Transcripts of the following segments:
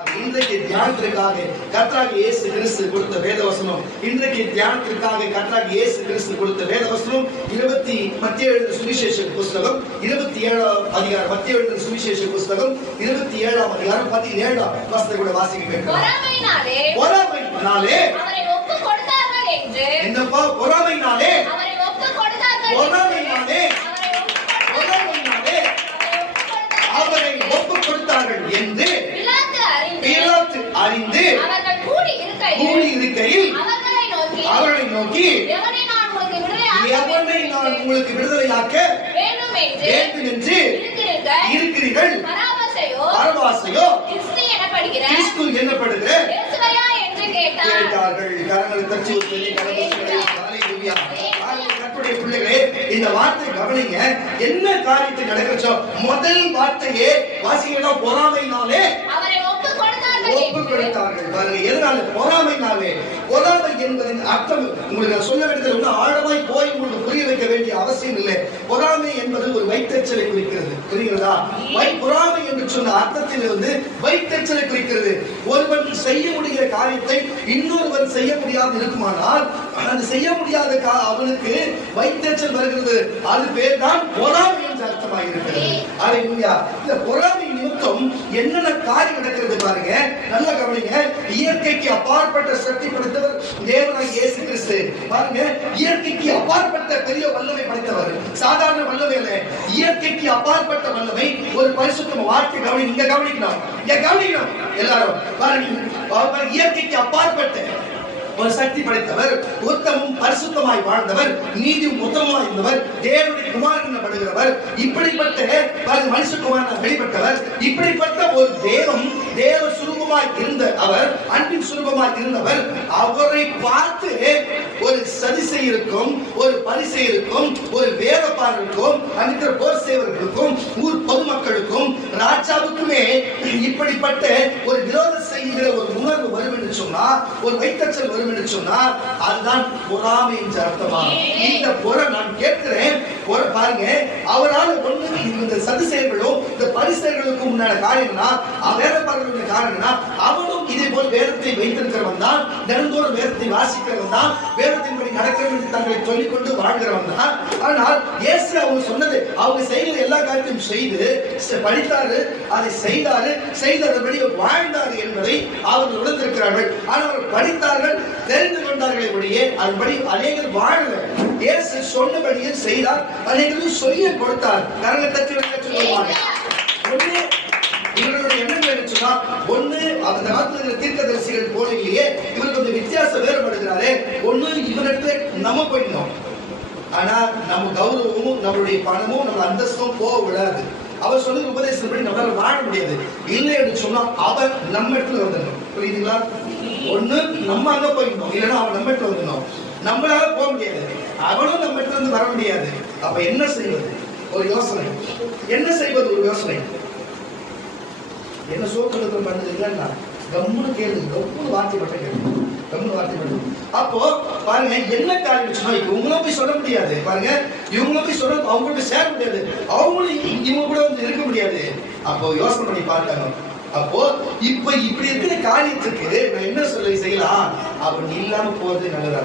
இன்றைக்கு தியானத்திற்காக கர்த்தராகிய இயேசு கிறிஸ்து கொடுத்த வேதவசனம், இன்றைக்கு தியானத்திற்காக கர்த்தராகிய இயேசு கிறிஸ்து கொடுத்த வேதவசனம் மத்திய எழுதின சுவிசேஷ புஸ்தகம் 27ஆம் அதிகாரம், மத்திய எழுதின சுவிசேஷ புஸ்தகம் 27ஆம் அதிகாரம் 17ஆம் வசனத்தை கூட வாசிக்க வேண்டும். பொறாமையினாலே அவரை ஒப்புக் கொடுத்தார்கள் என்று. என்னப்பா பொறாமையினாலே? அவரை ஒப்புக் கொடுத்தார்கள். பொறாமையினாலே அவரை ஒப்புக் கொடுத்தார்கள் என்று பிலாத்து அறிந்து அவர்கள் கூடி இருக்கையில் அவர்களை நோக்கி எவனை நான் உங்களுக்கு விடுதலையாக்க வேண்டும் என்று இருக்கிறீர்கள்? பரபாசையோ கிறிஸ்து என்னப்படுகிற கேட்டார்கள். கரங்களை தட்டி கர்த்தருடைய பிள்ளைகளே, இந்த வார்த்தை கவனிங்க. என்ன காரியத்தை நடக்கிறச்சோ முதல் வார்த்தையே வாசிங்கன்னா பொறாமையினாலே ஒப்பு கொடுத்தார்கள். எதனால? பொறாமைனாலே. பொறாமை என்பதன் அர்த்தம் உங்களுக்கு சொல்ல வேண்டியது ஆழமாய் போய் உங்களுக்கு புரிய வைக்க வேண்டிய அவசியம் இல்லை. பொறாமை என்பது ஒரு வைத்தறிச்சலை குறிக்கிறது. புரிகிறதா? பொறாமை என்று சொன்ன அர்த்தத்தில் வைத்தறிச்சலை குறிக்கிறது. ஒருவன் செய்ய முடிகிற காரியத்தை இன்னொருவன் செய்ய முடியாது இருக்குமானால் அது செய்ய முடியாத அவனுக்கு வைத்தறிச்சல் வருகிறது. அது பேர் தான் பொறாமை என்று அர்த்தமாக இருக்கிறது. அல்லேலூயா. இந்த பொறாமை நிமித்தம் என்னென்ன காரியம் நடக்கிறது பாருங்க, நல்லா கவனிங்க. இயற்கைக்கு அப்பாற்பட்ட சக்தி படைத்தவர் தேவனாகிய இயேசு கிறிஸ்து. பாருங்க, இயற்கைக்கு அப்பாற்பட்ட பெரிய வல்லமை படைத்தவர். சாதாரண வல்லமை அல்ல, இயற்கைக்கு அப்பாற்பட்ட வல்லமை. ஒரு பரிசுத்த வார்த்தை கவனிங்க, இங்க கவனிக்கணும் எல்லாரும். பாருங்க, இயற்கைக்கு அப்பாற்பட்ட ஒரு சக்தி படைத்தவர், உத்தமும் பரிசுத்தமாய் வாழ்ந்தவர், நீதியும் உத்தமமாய் இருந்தவர், தேவனுடைய குமாரன் எனப்படுகிறவர். இப்படிப்பட்ட மனுஷகுமாரன் வெளிப்பட்டவர். இப்படிப்பட்ட ஒரு தேவ சுரூபமாய் இருந்த அவர், அன்பின் சுரூபமாய் இருந்தவர். அவரை பார்த்து ஒரு சதிசெயருக்கும், ஒரு பரிசெயருக்கும், ஒரு வேதப்பாரருக்கும், அங்கிருக்கிற போர் சேவர்களுக்கும், ஊர் பொதுமக்களுக்கும், ராஜாவுக்குமே இப்படிப்பட்ட ஒரு விரோதம் செய்கிற ஒரு உணர்வு வரும் என்று சொன்னால், ஒரு வைத்தறிச்சல் வரும் என்று சொன்னால், அதுதான் பொறாமை என்று அர்த்தமா? இந்த நான் கேட்கிறேன், பாருங்க, அவரால் ஒண்ணு இந்த சதிசெயர்களும் இந்த பரிசெயர்களுக்கும் உண்டான காரியம்னா, வேதப்பாரர்களுடைய காரணம்னா, அவனும் இதே போல் வேதத்தை வைத்திருக்கிறவன் தான், தினந்தோறும் வேதத்தை வாசிக்கிறவன் தான், வேதத்தின்படி நடக்கிறவன் என்று தங்களை சொல்லிக் கொண்டு வாழ்கிறவன் தான். ஆனால் இயேசு அவங்க சொன்னது, அவங்க செய்கிற எல்லா காரியத்தையும் செய்து படித்தாரு, அதை செய்தபடி வாழ்ந்தாரு என்பதை அவர்கள் உணர்ந்திருக்கிறார்கள். ஆனால் அவர்கள் படித்தார்கள், தெரிந்து கொண்டார்களே ஒழிய அதன்படி அநேகர் வாழல. இயேசு சொன்னபடியே செய்தார், அநேகரும் சொல்லியே கொடுத்தார். கரங்களை தட்டி சொல்லுவாங்க. இவர்களுடைய எண்ணங்கள் என்ன சொன்னா, ஒண்ணு அந்த காலத்துல தீர்க்கதரிசிகள் போல இல்லையே, இவர் கொஞ்சம் வித்தியாசம் வேறுபடுகிறாரே. ஒண்ணு இவரிடத்துல நம்ம போயிடணும், ஆனா நம்ம கௌரவமும் நம்மளுடைய பணமும் நம்ம அந்தஸ்தும் போக விடாது. அவர் சொன்ன உபதேசப்படி நம்மளால வாழ முடியாது. இல்லை என்று சொன்னா அவர் நம்ம இடத்துல வந்துடணும். புரியுதுங்களா? ஒண்ணு நம்ம அங்க போயிடணும், இல்லைன்னா அவன் நம்ம இடத்துல வந்துடணும். நம்மளால போக முடியாது, அவனும் நம்ம இடத்துல இருந்து வர முடியாது. அப்ப என்ன செய்வது? ஒரு யோசனை. என்ன செய்வது? ஒரு யோசனை. என்ன சோதனை பண்ணது இல்லைன்னா கம்முன்னு கேள்வி, கம்முன்னு வார்த்தை மட்டும் கேள்வி, கம்முன்னு வார்த்தை மட்டும். அப்போ பாருங்க, என்ன காரியம் சொன்னா, இவங்களும் போய் சொல்ல முடியாது. பாருங்க, இவங்களும் போய் சொல்ல, அவங்களுக்கு சேர முடியாது, அவங்களும் இவங்க கூட இருக்க முடியாது. அப்போ யோசனை பண்ணி பார்த்தாங்க. அப்போ இப்ப இப்படி இருக்கிற காரியத்துக்கு நான் என்ன செய்யலாம்? அப்படி இல்லாம போறது நல்லதா,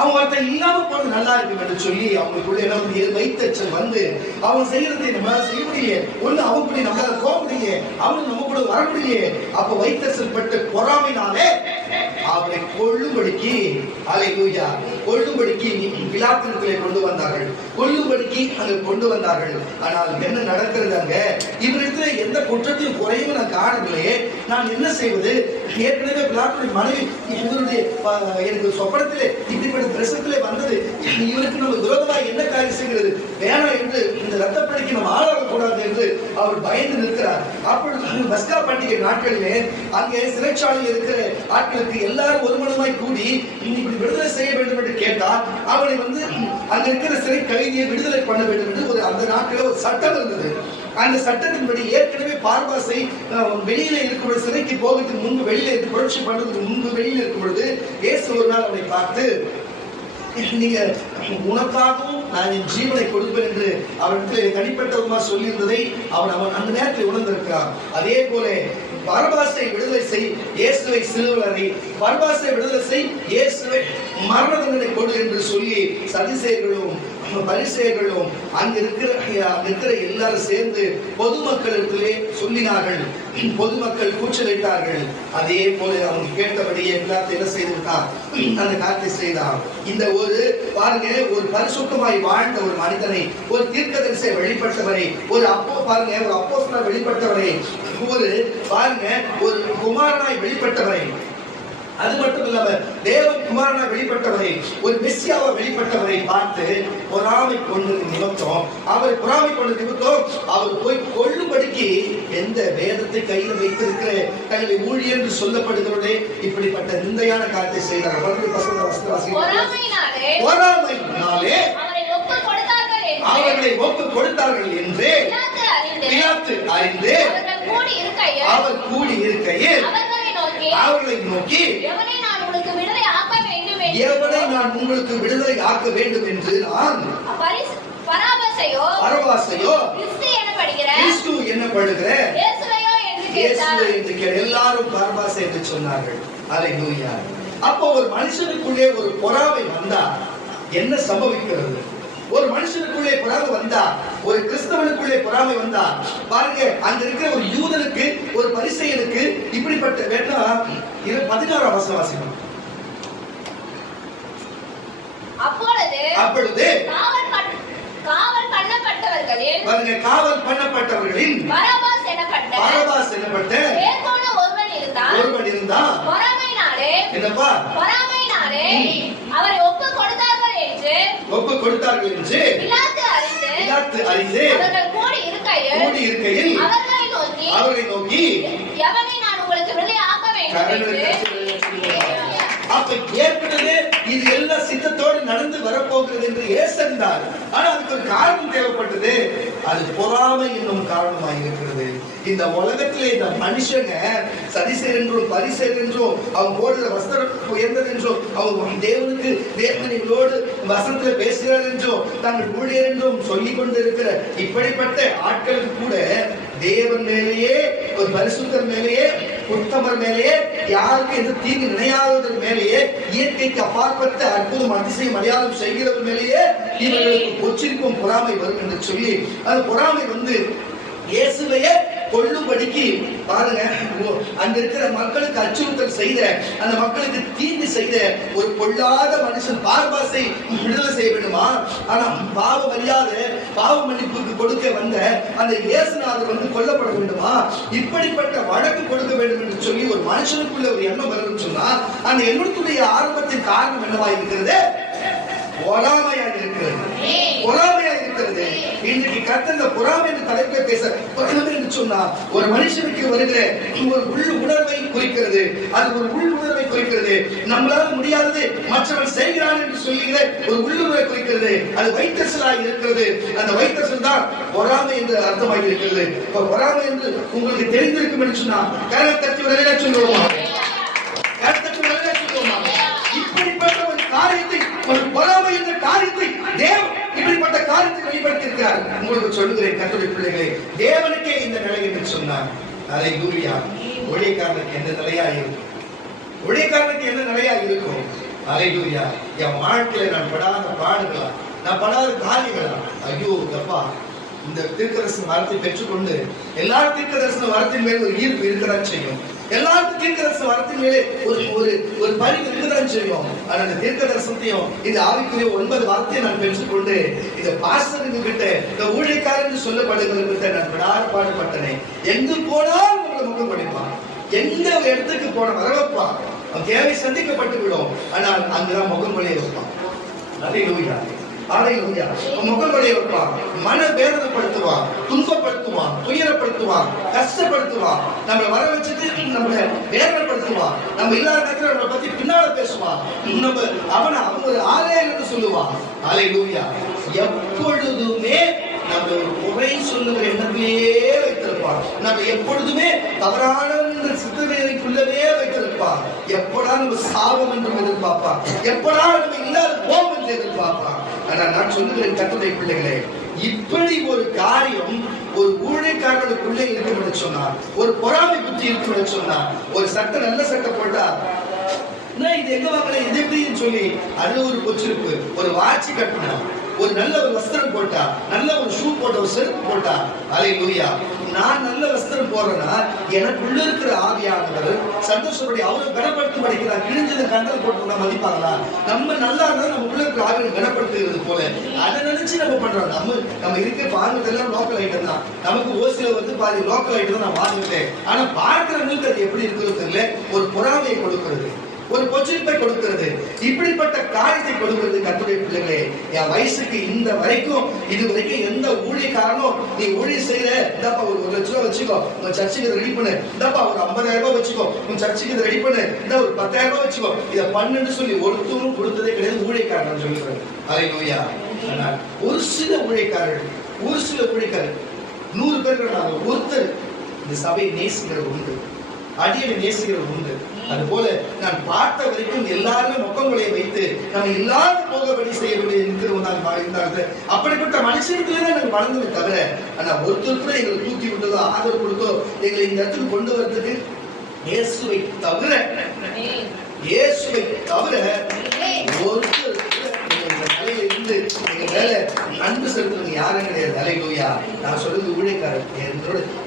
அவங்க ஒருத்தர் இல்லாம போறது நல்லா இருக்கு என்று சொல்லி அவங்களுக்குள்ள என்ன வைத்தறிச்சல் வந்து அவங்க செய்யறதை நம்மளால செய்ய முடியல. ஒண்ணு அவங்க கூட நம்மளால போக முடியல, அவங்க நம்ம கூட வர முடியல. அப்ப வைத்தறிச்சல் பட்டு பொறாமைனாலே அவரை கொள்ளும்படிக்கு, அல்லேலூயா, கொள்ளும்படிக்கு பிலாத்திலே கொண்டு வந்தார்கள், கொள்ளும்படிக்கு அங்க கொண்டு வந்தார்கள். ஆனால் என்ன நடக்கிறது? அங்க இவரிடத்துல எந்த குற்றத்தையும் குறையும் நான் காணவில்லையே, நான் என்ன செய்வது? ஏற்கனவே பிலாத்துடைய மனைவி இவருடைய எனக்கு சொப்பனத்திலே இப்படிப்பட்ட பிரசத்திலே வந்தது, இவருக்கு நம்ம விரோதமாக என்ன காரியம் செய்கிறது? வேணாம் என்று இந்த ரத்தப்படிக்கு நம்ம ஆளாகக்கூடாது என்று அவர் பயந்து நிற்கிறார். அப்பொழுது பஸ்கா பண்டிகை நாட்களிலே அங்கே சிறைச்சாலையில் இருக்கிற ஆட்களுக்கு எல்லாரும் ஒருமனமாய் கூடி இப்படி விடுதலை செய்ய வேண்டும் என்று கேட்டால், அவனை அங்க இருக்கிற சிறை கைதியை விடுதலை பண்ண வேண்டும் என்று ஒரு அந்த நாட்டில் ஒரு சட்டம் இருந்தது. அந்த சட்டத்தின்படி ஏற்கனவே பார்பாசை வெளியில இருக்கும் சிறைக்கு போகிறதுக்கு முன்பு, வெளியில புரட்சி பண்றதுக்கு முன்பு வெளியில இருக்கும் பொழுது இயேசு ஒரு நாள் அவனை பார்த்து, நீங்க உனக்காகவும் நான் என் ஜீவனை கொடுப்பேன் என்று அவனுக்கு தனிப்பட்டவமா சொல்லி இருந்ததை அவன் அந்த நேரத்தில் உணர்ந்திருக்கிறான். அதே போல பரபாசை விடுதலை செய், இயேசுவை சிலுவையில் அறை, பரபாசை விடுதலை செய், இயேசுவை மரண தண்டனை கொடு என்று சொல்லி சதுசேயர்களும் பரிசேயர்களும் அங்க இருக்கிற எல்லாரும் சேர்ந்து பொதுமக்களிடத்திலே சொல்லினார்கள். பொதுமக்கள் கூச்சலிட்டார்கள். அதே போல அவங்க கேட்டபடியே எல்லாத்தையும் என்ன செய்து விட்டார், அந்த காரியத்தை செய்தார். இந்த ஒரு பாருங்க, ஒரு பரிசுத்தமாய் வாழ்ந்த ஒரு மனிதனை, ஒரு தீர்க்கதரிசியை வெளிப்பட்டவரை, ஒரு பாருங்க ஒரு அப்போஸ்தலனாய் வெளிப்பட்டவரை, ஒரு பாருங்க ஒரு குமாரனாய் வெளிப்பட்டவரை, அது மட்டும் இல்லாம தேவன் குமாரனாய் வெளிப்பட்டவரை, ஒரு மெஸ்ஸியாவை வெளிப்பட்டவரை பார்த்து பொறாமை கொண்டு நிமித்தம், அவர் பொறாமை கொண்டு நிமித்தம் அவர் போய் கொள்ளும்படிக்கு எந்த வேதத்தை கையில் வைத்திருக்கிற தங்களை ஊழியர் என்று சொல்லப்படுகிறவர்களே இப்படிப்பட்ட நிந்தையான காரியத்தை செய்தார். பொறாமையினாலே அவர்களை ஒப்பு கொடுத்தார்கள் என்று பிலாத்து அறிந்து அவர் கூடி இருக்கையில் அவர்களை நோக்கி எவனை நான் உங்களுக்கு விடுதலை ஆக்க வேண்டும் என்று நான் பரபாசையோ கிறிஸ்து என்னப்படுகிற இயேசுவை என்று கேட்ட எல்லாரும் பரபாசை என்று சொன்னார்கள். அல்லேலூயா. அப்போ ஒரு மனுஷனுக்குள்ளே ஒரு பொறாமை வந்தா என்ன சம்பவிக்கிறது? ஒரு மனுஷனுக்குள்ளே பொறாமை வந்தா, ஒரு கிறிஸ்தவனுக்குள்ளே பொறாமை வந்தா, பாருங்க அங்க இருக்கிற ஒரு யூதனுக்கு, ஒரு பரிசேயனுக்கு இப்படிப்பட்ட வேண்டா. 16ஆம் வசனம் வாசிக்கணும். அப்பொழுது காவல் பண்ணப்பட்டவர்களின் பரபாஸ் எனப்பட்ட ஒருவன் இருந்தான். என்னப்பா? அவரை ஒப்பு கொடுத்தார்கள் என்று பிலாத்து அறிந்து அவர்கள் கூடி இருக்கையில் அவர்களை நோக்கி எவனை நான் உங்களுக்கு விடுதலை ஆக்க வேண்டும். அப்ப ஏற்கனவே இது எல்லாம் சித்தத்தோடு நடந்து வரப்போகிறது என்று ஏசந்தார். ஆனா அதுக்கு ஒரு காரணம் தேவைப்பட்டது. அது பொறாமை என்னும் காரணமாக இருக்கிறது. இந்த உலகத்திலே இந்த மனுஷங்க சதிசேர் என்றும் பரிசேர் என்றும் அவங்க போடுற வஸ்திரம் உயர்ந்தது என்றும் அவங்க தேவனுக்கு தேவனோடு வசனத்துல பேசுகிறார் என்றும் தங்கள் ஊழியர் என்றும் சொல்லிக் கொண்டு இருக்கிற இப்படிப்பட்ட ஆட்களுக்கு கூட தேவன் மேலேயே, ஒரு பரிசுத்தர் மேலேயே, உத்தமர் மேலேயே, யாருக்கு எந்த தீங்கு நினையாதவர் மேலேயே, இயற்கைக்கு அப்பாற்பட்ட அற்புதம் அதிசயம் அடையாளம் செய்கிறவர் மேலேயே இவர்களுக்கு கொச்சிருக்கும் பொறாமை வரும் என்று சொல்லி அந்த பொறாமை வந்து இயேசுவையே கொள்ளும்படிக்கு பாருங்க அங்க இருக்கிற மக்களுக்கு அச்சுறுத்தல் செய்த, அந்த மக்களுக்கு தீங்கு செய்த ஒரு பொல்லாத மனுஷன் பரபாசை விடுதலை செய்ய வேண்டுமா? ஆனா பாவம் அறியாத பாவ மன்னிப்புக்கு கொடுக்க வந்த அந்த இயேசுநாதர் வந்து கொல்லப்பட வேண்டுமா? இப்படிப்பட்ட வழக்கு கொடுக்க வேண்டும் என்று சொல்லி ஒரு மனுஷனுக்குள்ள ஒரு எண்ணம் வரும்னு சொன்னா அந்த எண்ணத்துடைய ஆரம்பத்தின் காரணம் என்னவா இருக்கிறது? பொறாமையாக இருக்கிறது. பொறாமையாக இருக்கிறது. இன்றைக்கு கர்த்தர் பொறாமை என்ற தலைப்பில் பேச பொறாமை என்று சொன்னா ஒரு மனுஷனுக்கு வருகிற ஒரு உள் உணர்வை குறிக்கிறது. அது ஒரு உள் உணர்வை குறிக்கிறது. நம்மளால முடியாதது மற்றவன் செய்கிறான் என்று சொல்லுகிற ஒரு உள்ளுணர்வை குறிக்கிறது. அது வைத்தறிச்சலாக இருக்கிறது. அந்த வைத்தறிச்சல் தான் பொறாமை என்று அர்த்தமாக இருக்கிறது. இப்ப பொறாமை என்று உங்களுக்கு தெரிந்திருக்கும் என்று சொன்னா கரத்தட்டி விளையாட சொல்லுவோமா? கரத்தட்டி விளையாட சொல்லுவோமா? இப்படிப்பட்ட ஒரு காரியத்தை, ஒரு பொறாமை என்ற காரியத்தை தேவன் இப்படிப்பட்ட காரியத்தை வெளிப்படுத்தி இருக்கிறார். உங்களுக்கு சொல்லுகிறேன் கர்த்தருடைய பிள்ளைகளே, தேவனுக்கே இந்த நிலை என்று சொன்னார். அல்லேலூயா. ஊழியக்காரனுக்கு எந்த நிலையா இருக்கும்? ஊழியக்காரனுக்கு என்ன நிலையா இருக்கும்? அல்லேலூயா. என் வாழ்க்கையில நான் படாத பாடுகளா, நான் படாத காரியங்களா, ஐயோ அப்பா, இந்த தீர்க்கதரிசன வரத்தை பெற்றுக்கொண்டு எல்லாரும் தீர்க்கதரிசன வரத்தின் மேல் ஒரு ஈர்ப்பு இருக்கதான் செய்யும். எல்லாருக்கும் தீர்க்கதரிசன வரத்தின் மேலே ஒரு பரிவு இருக்கதான் செய்யும். ஆனா அந்த தீர்க்கதரிசனத்தையும் இந்த ஆவிக்குரிய 9 வார்த்தையை நான் பெற்றுக்கொண்டு இந்த பாஸ்டருக்கு கிட்ட, இந்த ஊழியக்காரன் சொல்லப்படுகிறவர்கிட்ட நான் விடாத பாடுபட்டனே. எங்கு போனாலும் உங்களை முகம் படிப்பான். எந்த இடத்துக்கு போன வரவைப்பான். அவன் தேவை சந்திக்கப்பட்டு விடும். ஆனால் அங்குதான் முகம் வழியை வைப்பான். அல்லேலூயா. முகமுடைய வைப்பான். மன வேதனைப்படுத்துவான், துன்பப்படுத்துவான், துயரப்படுத்துவான், கஷ்டப்படுத்துவான், நம்மளை வர வச்சுட்டு நம்மளை வேதனைப்படுத்துவான். நம்ம இல்லாத நேரத்தில் நம்மளை பத்தி பின்னால பேசுவான். அவன் ஒரு ஆலயம் சொல்லுவான். அல்லேலூயா. எப்பொழுதுமே நம்ம குறை சொல்லுகிற எண்ணத்திலேயே வைத்திருப்பான். நம்ம எப்பொழுதுமே தவறான சித்தனைக்குள்ளவே வைத்திருப்பான். எப்படா நம்ம சாபம் என்றும் எதிர்பார்ப்பான். எப்படா நம்ம இல்லாத போம் என்று எதிர்பார்ப்பான். ஆனா நான் சொல்லுகிறேன் கர்த்தருடைய பிள்ளைகளே, இப்படி ஒரு காரியம் ஒரு ஊழியக்காரர்களுக்குள்ளே இருக்கும் சொன்னா, ஒரு பொறாமை புத்தி இருக்கும் சொன்னா, ஒரு சட்டை நல்ல சட்டை போட்டா இது எங்க வாங்கல இது எப்படின்னு சொல்லி அதுல ஒரு கொச்சிருப்பு, ஒரு வாட்சி கட்டணும், ஒரு நல்ல ஒரு வஸ்திரம் போட்டா, நல்ல ஒரு ஷூ போட்ட, ஒரு செருப்பு போட்டா, அல்லேலூயா. நான் நல்ல வஸ்திரம் போடுறேன்னா எனக்குள்ள இருக்கிற ஆவியானவர் சந்தோஷப்படி அவரை கனப்படுத்த படிக்கிறார். கிழிஞ்சது கண்டல் போட்டு மதிப்பாங்களா? நம்ம நல்லா இருந்தா நம்ம உள்ள இருக்கிற ஆவியை கனப்படுத்துகிறது போல அதை நினைச்சு நம்ம பண்றோம். நம்ம இருக்க பார்வதெல்லாம் லோக்கல் ஐட்டம் தான். நமக்கு ஓசில வந்து பாதி லோக்கல் ஐட்டம் தான் நான் வாங்கிட்டேன். ஆனா பார்க்கிறவங்களுக்கு அது எப்படி இருக்கிறது இல்லை, ஒரு பொறாமையை கொடுக்கிறது, ஒரு பொச்சிப்பை கொடுக்கிறது, இப்படிப்பட்ட காரியத்தை கொடுக்கிறது. கர்த்தருடைய பிள்ளைகளே, என் வயசுக்கு இந்த வரைக்கும் இது வரைக்கும் எந்த ஊழியக்காரனும் நீ ஊழியம் செய்யற, இந்தாப்பா ஒரு 1 லட்சம் ரூபாய் வச்சுக்கோ, உங்க சர்ச்சுக்கு இதை ரெடி பண்ணு, இந்தாப்பா ஒரு 50,000 ரூபாய் வச்சுக்கோ, உங்க சர்ச்சுக்கு இதை ரெடி பண்ணு, இந்த ஒரு 10,000 ரூபாய் வச்சுக்கோ, இதை பண்ணுன்னு சொல்லி ஒருத்தரும் கொடுத்ததே கிடையாது. ஊழியக்காரன் சொல்லிக்கிறேன். அல்லேலூயா. ஒரு சில ஊழியக்காரர்கள், ஒரு சில ஊழியக்காரர் 100 பேர் ஒருத்தர் இந்த சபையை நேசிக்கிறது உண்டு, அடியை நேசிக்கிறது உண்டு. அது போல நான் பார்த்த வரைக்கும் எல்லாருமே முகங்களை வைத்து நம்ம இல்லாத போகபடி செய்ய வேண்டிய அப்படிப்பட்ட மனுஷனுக்குள்ளே நாங்கள் வளர்ந்ததை தவிர, ஆனா ஒருத்தருக்குள்ள எங்களை தூக்கி விட்டதோ ஆதரவு கொடுத்தோ எங்களை இந்த இடத்துக்கு கொண்டு வர்றதுக்கு இயேசுவை தவிர ஒருத்தர் நிலையில இருந்து எங்க மேல அன்பு செலுத்துறவங்க யாரும் கிடையாது. அல்லேலூயா. நான் சொல்றது ஊழியக்காரர்,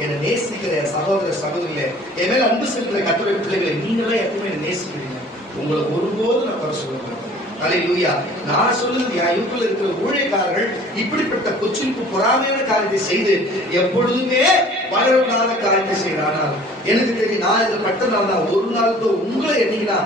என்னை நேசிக்கிற சகோதர சகோதரிகளே, என் மேல அன்பு செலுத்துற கர்த்தருடைய பிள்ளைகளை நீங்களே எப்பவுமே என்னை நேசிக்கிறீங்க. உங்களை ஒருபோதும் நான் குறை சொல்ல மாட்டேன். அல்லேலூயா. நான் சொல்லுது என் இருக்குள்ள இருக்கிற ஊழியக்காரர்கள் இப்படிப்பட்ட கொச்சிப்பு பொறாமையான காரியத்தை செய்து எப்பொழுதுமே வளரவிடாத காரியத்தை செய்யறானால் எனக்கு தெரியும். நான் இதுல பட்டனால தான் ஒரு நாள் உங்களை என்னீங்கன்னா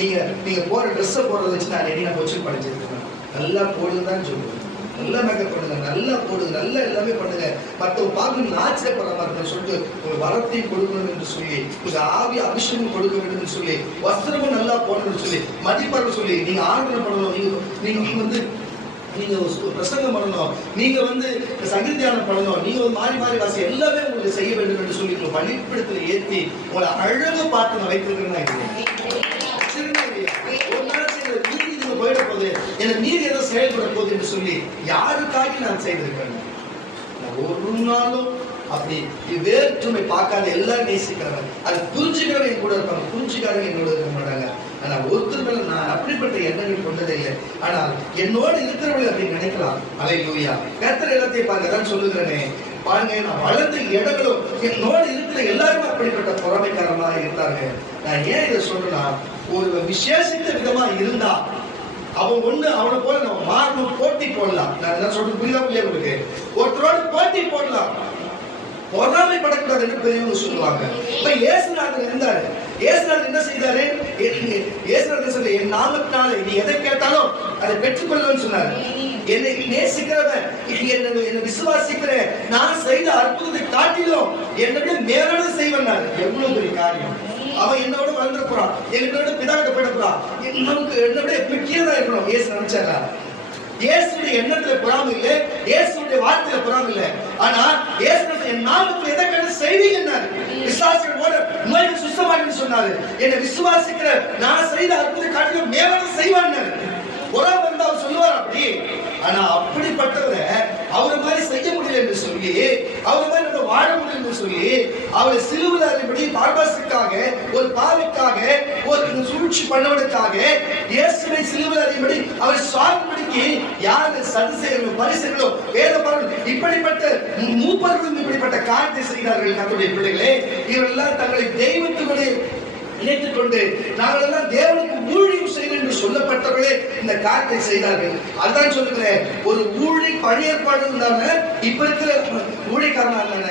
நீங்க போற ட்ரெஸ் போடுறத வச்சு நான் என்னீங்கன்னா கொச்சின் படிச்சிருக்கேன். நல்லா போடுங்கன்னு சொல்லுவேன். நல்லா மேக்கப் பண்ணுங்க, நல்லா போடுங்க, நல்லா எல்லாமே பண்ணுங்க. மற்றவங்க பார்க்கணும் ஆச்சரியப்படுற மாதிரி சொல்லிட்டு உங்க வரத்தையும் கொடுக்கணும் என்று சொல்லி, உங்க ஆவி அபிஷேகம் கொடுக்க வேண்டும் என்று சொல்லி, வஸ்திரமும் நல்லா போடணும்னு சொல்லி, மதிப்பாக சொல்லி, நீங்க ஆராதனை பண்ணணும், நீங்க பிரசங்கம் பண்ணணும், நீங்க சங்கீதியானம் பண்ணணும், நீங்க மாறி மாறி வாசி எல்லாமே உங்களுக்கு செய்ய வேண்டும் என்று சொல்லி உங்க பள்ளிப்பிடத்துல ஏற்றி உங்களை அழகு பார்த்து நான் வைத்திருக்கிறேன். போயிட போது எனக்கு நீர் ஏதோ செயல்பட போகுது என்று சொல்லி யாருக்காக நான் செய்திருக்கேன். ஒரு நாளும் அப்படி வேற்றுமை பார்க்காத எல்லாரும் நேசிக்கிறவன், அது புரிஞ்சுக்கிறவங்க என் கூட இருப்பாங்க, புரிஞ்சுக்காரங்க என்னோட இருக்க மாட்டாங்க. ஆனா ஒருத்தர் மேல நான் அப்படிப்பட்ட எண்ணங்கள் கொண்டதே இல்லை. ஆனால் என்னோடு இருக்கிறவர்கள் அப்படி நினைக்கலாம். அல்லேலூயா. கர்த்தர் இடத்தை பாருங்க, தான் சொல்லுகிறேனே பாருங்க, நான் வளர்ந்த இடங்களும் என்னோடு இருக்கிற எல்லாருமே அப்படிப்பட்ட பொறாமைக்காரமாக இருந்தாங்க. நான் ஏன் இதை சொல்றேன்னா, ஒரு விசேஷித்த விதமா இருந்தா அவன் அவனை போல நம்ம மாறணும், போட்டி போடலாம். நான் என்ன சொல்றது புரியுதா? புரியா உங்களுக்கு? ஒருத்தரோடு போட்டி போடலாம், பொறாமைப்படக்கூடாது என்று பெரியவங்க சொல்லுவாங்க. இப்ப இயேசுநாதர் இருந்தாரு. இயேசுநாதர் என்ன செய்தாரு? இயேசுநாதர் சொல்ல, என் நாமத்தினால நீ எதை கேட்டாலும் அதை பெற்றுக்கொள்ளுன்னு சொன்னாரு. என்னை நேசிக்கிறவன், என்னை விசுவாசிக்கிற நான் செய்த அற்புதத்தை காட்டிலும் என்னோட மேலான செய்வனாரு. எவ்வளவு பெரிய காரியம்! அவன் என்னோட வளர்ந்து போறான், என்னோட பிதாவிட்ட போயிட போறான், நமக்கு என்னோட கீழே இருக்கணும். இயேசு நினைச்சாரா? இயேசுடைய எண்ணத்துல பொறாமை இல்லை, இயேசுடைய வார்த்தையில பொறாமை இல்லை. ஆனா இயேசு என் நாமத்தில் எதை கண்டு செய்வீங்க, விசுவாசிகளோட நோய்கள் சுத்தமாகி சொன்னாரு. என்னை விசுவாசிக்கிற நான் செய்த அற்புத காட்டிலும் மேலான செய்வான்னு பொறாமை இருந்தா அவர் சொல்லுவார் அப்படி. ஆனா அப்படிப்பட்டவரை அவரை மாதிரி செய்ய முடியல என்று சொல்லி, அவரை மாதிரி நம்ம வாழ முடியும் என்று சொல்லி, அவரை சிலுவையில் அறிபடி பார்பாசுக்காக, ஒரு பாவைக்காக, ஒரு சூழ்ச்சி பண்ணவனுக்காக இயேசுவை சிலுவையில் அறிபடி அவரை சார்படிக்கு யாரு சதுசேயர்களோ பரிசேயர்களோ வேத பாடல் இப்படிப்பட்ட மூப்பர்களும் இப்படிப்பட்ட காரியத்தை செய்கிறார்கள். கர்த்தருடைய பிள்ளைகளே, இவரெல்லாம் தங்களை தெய்வத்துடைய இணைத்துக் கொண்டு நாங்கள் எல்லாம் தேவனுக்கு ஊழியம் செய்ய என்று சொல்லப்பட்டவர்களே இந்த காரியத்தை செய்தார்கள். அதுதான் சொல்லுகிறேன், ஒரு ஊழி பழைய ஏற்பாடு இருந்தாங்க, இப்ப இருக்கிற ஊழியக்காரனா இருந்தாங்க,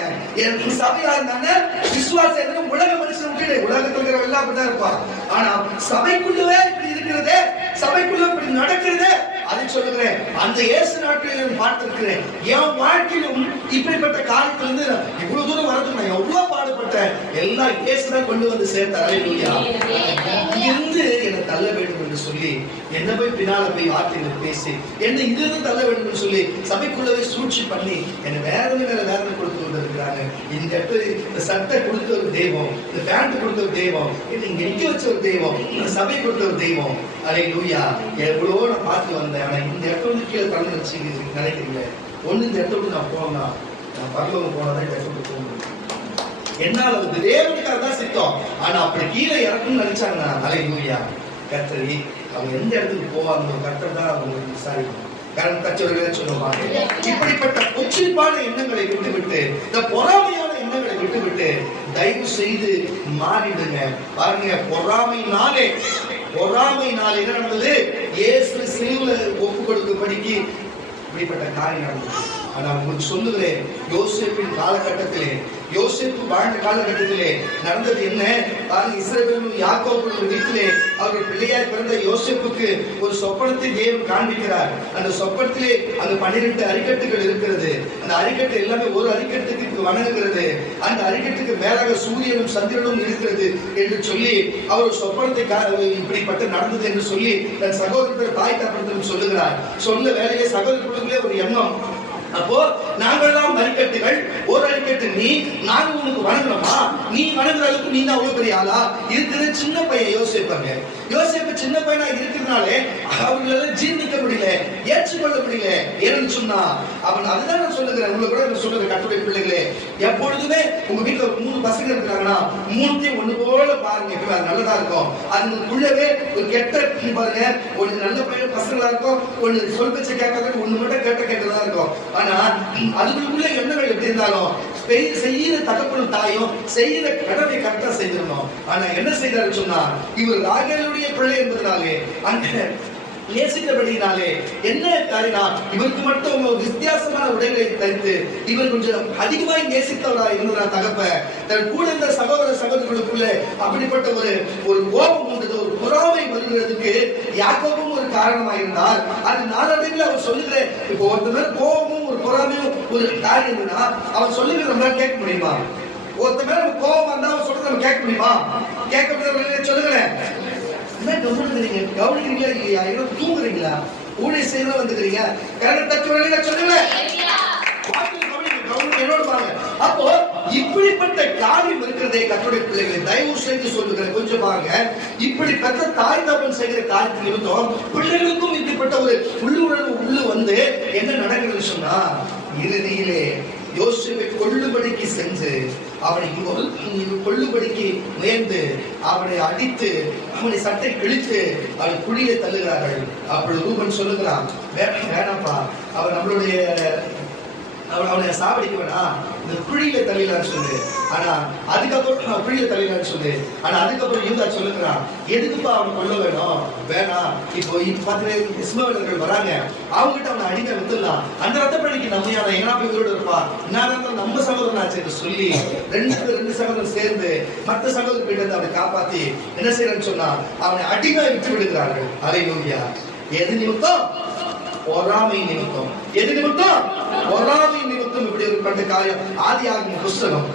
சபையா இருந்தாங்க, விசுவாசம் உலக மனுஷன் விட்டு உலகத்தில் இருக்கிற எல்லாம் அப்படிதான் இருப்பான். ஆனா சபைக்குள்ளவே இப்படி இருக்கிறதே, சபைக்குள்ள இப்படி நடக்கிறதே, அதை சொல்லுகிறேன். அந்த இயேசு நாட்களில் பார்த்திருக்கிறேன். என் வாழ்க்கையிலும் இப்படிப்பட்ட காலத்திலிருந்து இவ்வளவு தூரம் வரதுக்கு நான் எவ்வளவு பாடுபட்டேன். எல்லாம் இயேசுதான் கொண்டு வந்து சேர்த்தார். இங்கிருந்து என்னை தள்ள வேண்டும் என்று சொல்லி, என்ன போய் பின்னால போய் வார்த்தைகளை பேசி என்னை இங்கிருந்து தள்ள வேண்டும் என்று சொல்லி சபைக்குள்ளவே சூழ்ச்சி பண்ணி என்னை வேதனை மேல வேதனை கொடுத்து கொண்டிருக்கிறாங்க. இந்த இடத்துல இந்த சட்டை கொடுத்த ஒரு தெய்வம், இந்த பேண்ட் கொடுத்த ஒரு தெய்வம், என்னை இங்க நிக்க வச்ச ஒரு தெய்வம், இந்த சபை கொடுத்த ஒரு தெய்வம். அல்லேலூயா. எவ்வளவோ நான் பார்த்து வந்தேன். ஆனா இந்த இடத்துல கீழே தள்ள வச்சு நினைக்கிறீங்க. ஒண்ணு இந்த இடத்த விட்டு நான் போனா நான் பரலோகம் போனதை கஷ்டப்பட்டு என்னால் அது தேவனுக்காக தான் சித்தம். ஆனா அப்படி கீழே இறக்கணும்னு நினைச்சாங்க. அல்லேலூயா. கர்த்தர் அவங்க எந்த இடத்துக்கு போவாங்க கர்த்தர் தான் அவங்களுக்கு விசாரிக்கணும். கரண் தச்சவர்களே சொல்லுவாங்க, இப்படிப்பட்ட கொச்சிப்பான எண்ணங்களை விட்டுவிட்டு, இந்த பொறாமையான எண்ணங்களை விட்டுவிட்டு தயவு செய்து மாறிடுங்க. பாருங்க, பொறாமையினாலே என்ன நடந்தது? இயேசு சிலுவையில ஒப்பு கொடுக்கும்படிக்கு இப்படிப்பட்ட காரியம் நடந்தது. ஆனா உங்களுக்கு சொல்லுகிறேன், யோசேப்பின் காலகட்டத்திலே, யோசேப்பு வாழ்ந்த காலகட்டத்திலே நடந்தது என்ன? இஸ்ரவேலும் யாக்கோபுடைய வீட்டிலே அவர்கள் பிள்ளையாய் பிறந்த யோசேப்புக்கு ஒரு சொப்பனத்தை தேவன் காண்பிக்கிறார். அந்த சொப்பனத்திலே அந்த 12 அரிக்கட்டுகள் இருக்கிறது. அந்த அரிக்கட்டு எல்லாமே ஒரு அரிக்கட்டுக்கு வணங்குகிறது. அந்த அரிக்கட்டுக்கு மேலாக சூரியனும் சந்திரனும் இருக்கிறது என்று சொல்லி அவர் சொப்பனத்தை இப்படிப்பட்ட நடந்தது என்று சொல்லி தன் சகோதரர் தாய் தகப்பனிடம் சொல்லுகிறார். சொல்ல வேலையே சகோதரர்களுக்குள்ளே ஒரு எண்ணம். அப்போ நாங்கள் தான் அரிக்கட்டுகள், ஒரு அரிக்கட்டு நீ, நாங்க உனக்கு வணங்குறோமா? நீ வணங்குற அளவுக்கு நீ தான் அவ்வளவு பெரிய ஆளா? இருக்கிற சின்ன பையன் யோசிப்பாங்க. யோசிப்பு சின்ன பையனா இருக்கிறதுனாலே அவங்களால ஜீர்ணிக்க முடியல, ஏற்றுக்கொள்ள முடியல. ஏன்னு சொன்னா அவன், அதுதான் நான் சொல்லுகிறேன், உங்களுக்கு கூட நான் சொல்லுறேன், கர்த்தருடைய பிள்ளைகளே, எப்பொழுதுமே உங்க வீட்டுல 3 பசங்க இருக்கிறாங்கன்னா 3த்தையும் ஒண்ணு போல பாருங்க, நல்லதா இருக்கும். அதுக்குள்ளவே ஒரு கெட்ட பாருங்க, ஒரு நல்ல பையன் பசங்களா இருக்கும், ஒண்ணு சொல் பேச்ச கேட்காத, ஒண்ணு மட்டும் கேட்டதா இருக்கும். ஆனா அதுக்குள்ள எண்ணங்கள் எப்படி இருந்தாலும் செய்யற தகப்பனும் தாயும் செய்யற கடமை கரெக்டா செய்திருந்தோம். ஆனா என்ன செய்தாரு சொன்னா, இவர் ராகேலுடைய பிள்ளை என்பதனாலே, அந்த நேசித்தபடினாலே என்ன காரியம், இவருக்கு மட்டும் ஒரு வித்தியாசமான உடைகளை தரித்து இவர் கொஞ்சம் அதிகமாய் நேசித்தவரா இருந்ததா தகப்ப தன் கூட இருந்த சகோதரர்களுக்குள்ள அப்படிப்பட்ட ஒரு கோபம் உண்டது, ஒரு பொறாமை வருகிறதுக்கு யாக்கோபும் ஒரு காரணமா இருந்தால், அது நாளடைவில் அவர் சொல்லுகிற, இப்போ ஒருத்தர் கோபமும் ஒரு பொறாமையும் ஒரு காரியம் இருந்தா அவர் சொல்லுகிற நம்மளால கேட்க முடியுமா? ஒருத்த மேல கோபம் வந்தா அவர் சொல்றது நம்ம கேட்க முடியுமா? கேட்க முடியாத சொல்லுகிறேன். கவனிக்கிறீங்களா இல்லையா? தூங்குறீங்களா? ஊழிய செய்யணும் வந்துக்கிறீங்க, சொல்லுங்க. அப்போ இப்படிப்பட்ட காரியம் இருக்கிறதே கர்த்தருடைய பிள்ளைகளை தயவு செய்து சொல்லுகிறேன், கொஞ்சம் பாருங்க. இப்படி பெற்ற தாய் தகப்பன் செய்கிற காரியத்தில் இருந்தோம் பிள்ளைகளுக்கும் இப்படிப்பட்ட ஒரு உள்ளுணர்வு உள்ள வந்து என்ன நடக்கிறது சொன்னா, இறுதியிலே யோசேப்பை கொல்லும்படிக்கு சென்று அவனை கொல்லும்படிக்கு முயன்று அவனை அடித்து அவனை சட்டை கிழித்து அவனை குழியை தள்ளுகிறார்கள். அப்பொழுது ரூபன் சொல்லுகிறான், வேணாப்பா, அவன் நம்மளுடைய அவனை சாவடிக்க வேணாம், இந்த குழியில தள்ளிலான்னு சொல்லு. ஆனா அதுக்கப்புறம் குழியில தள்ளிலான்னு சொல்லு. ஆனா அதுக்கப்புறம் யூதா சொல்லுகிறான், எதுக்குப்பா அவனை கொல்ல வேணும்? வேணாம், இப்போ 10 இஸ்மவேலர்கள் வராங்க, அவங்ககிட்ட அவனை அடிக்க வித்துடலாம், அந்த ரத்தப்பழிக்கு நம்ம எங்கன்னா போய் உயிரோடு இருப்பான், என்ன நம்ம சகோதரன் ஆச்சு சொல்லி 2 சகோதரன் சேர்ந்து மற்ற சகோதரர் கிட்ட அவனை காப்பாத்தி என்ன செய்யறன்னு சொன்னா அவனை அடிமை விட்டு விடுகிறார்கள். அல்லேலூயா. எது நிமித்தம்? பொறாமை நிமித்தம். எது நிமித்தம்? பொறாமை நிமித்தம் இப்படி ஒரு காரியம். ஆதியாகமம் புஸ்தகம்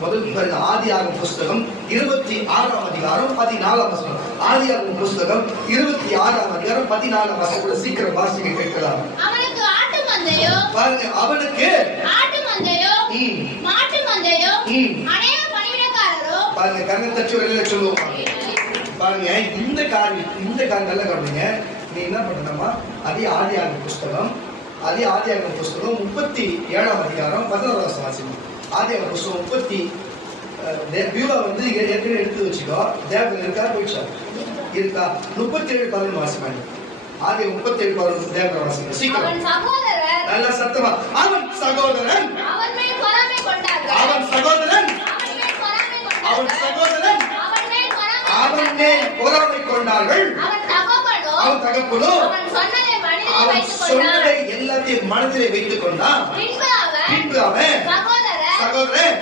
முதல் ஆதியாகமம் புஸ்தகம் 26ஆம் அதிகாரம் 14ஆம் வசனம். ஆதியாகமம் புஸ்தகம் 26ஆம் அதிகாரம் 14ஆம் வசனம். சீக்கிரம் வாசிக்க கேட்கலாம். அவனுக்கு ஆட்டு மந்தையோ, பாருங்க, அவனுக்கு ஆட்டு மந்தையோ மாட்டு மந்தையோ அநேக பணிவிடைக்காரரோ, பாருங்க, கண்ணை தட்டி வெளியில சொல்லுவாங்க. பாருங்க, இந்த காரியம் நல்ல கவனிங்க. நீ என்ன பண்ணணுமா, அதே ஆதியாகமம் புஸ்தகம் 37ஆம் அதிகாரம் 11ஆம் வசனம் வாசிக்கணும். ஆதியாகமம் புஸ்தகம் 30 வியூவா வந்து ஏற்கனவே எடுத்து வச்சுக்கோ. தேவன் இருக்கா? போயிடுச்சா? இருக்கா? 37 வாசிப்பாங்க. ஆதியாகமம் 37 தேவன் வாசிங்க சீக்கிரம். நல்ல சத்தமா. அவன் சகோதரன் அவன் மேல் பொறாமை கொண்டார்கள். அவன் சகோதரன் அவன் மேல் பொறாமை கொண்டார்கள். அவன் தகப்பனோ அவன் சொன்னதை எல்லாத்தையும் மனதிலே வைத்துக் கொண்டான். பின்பு அவன் சகோதரன்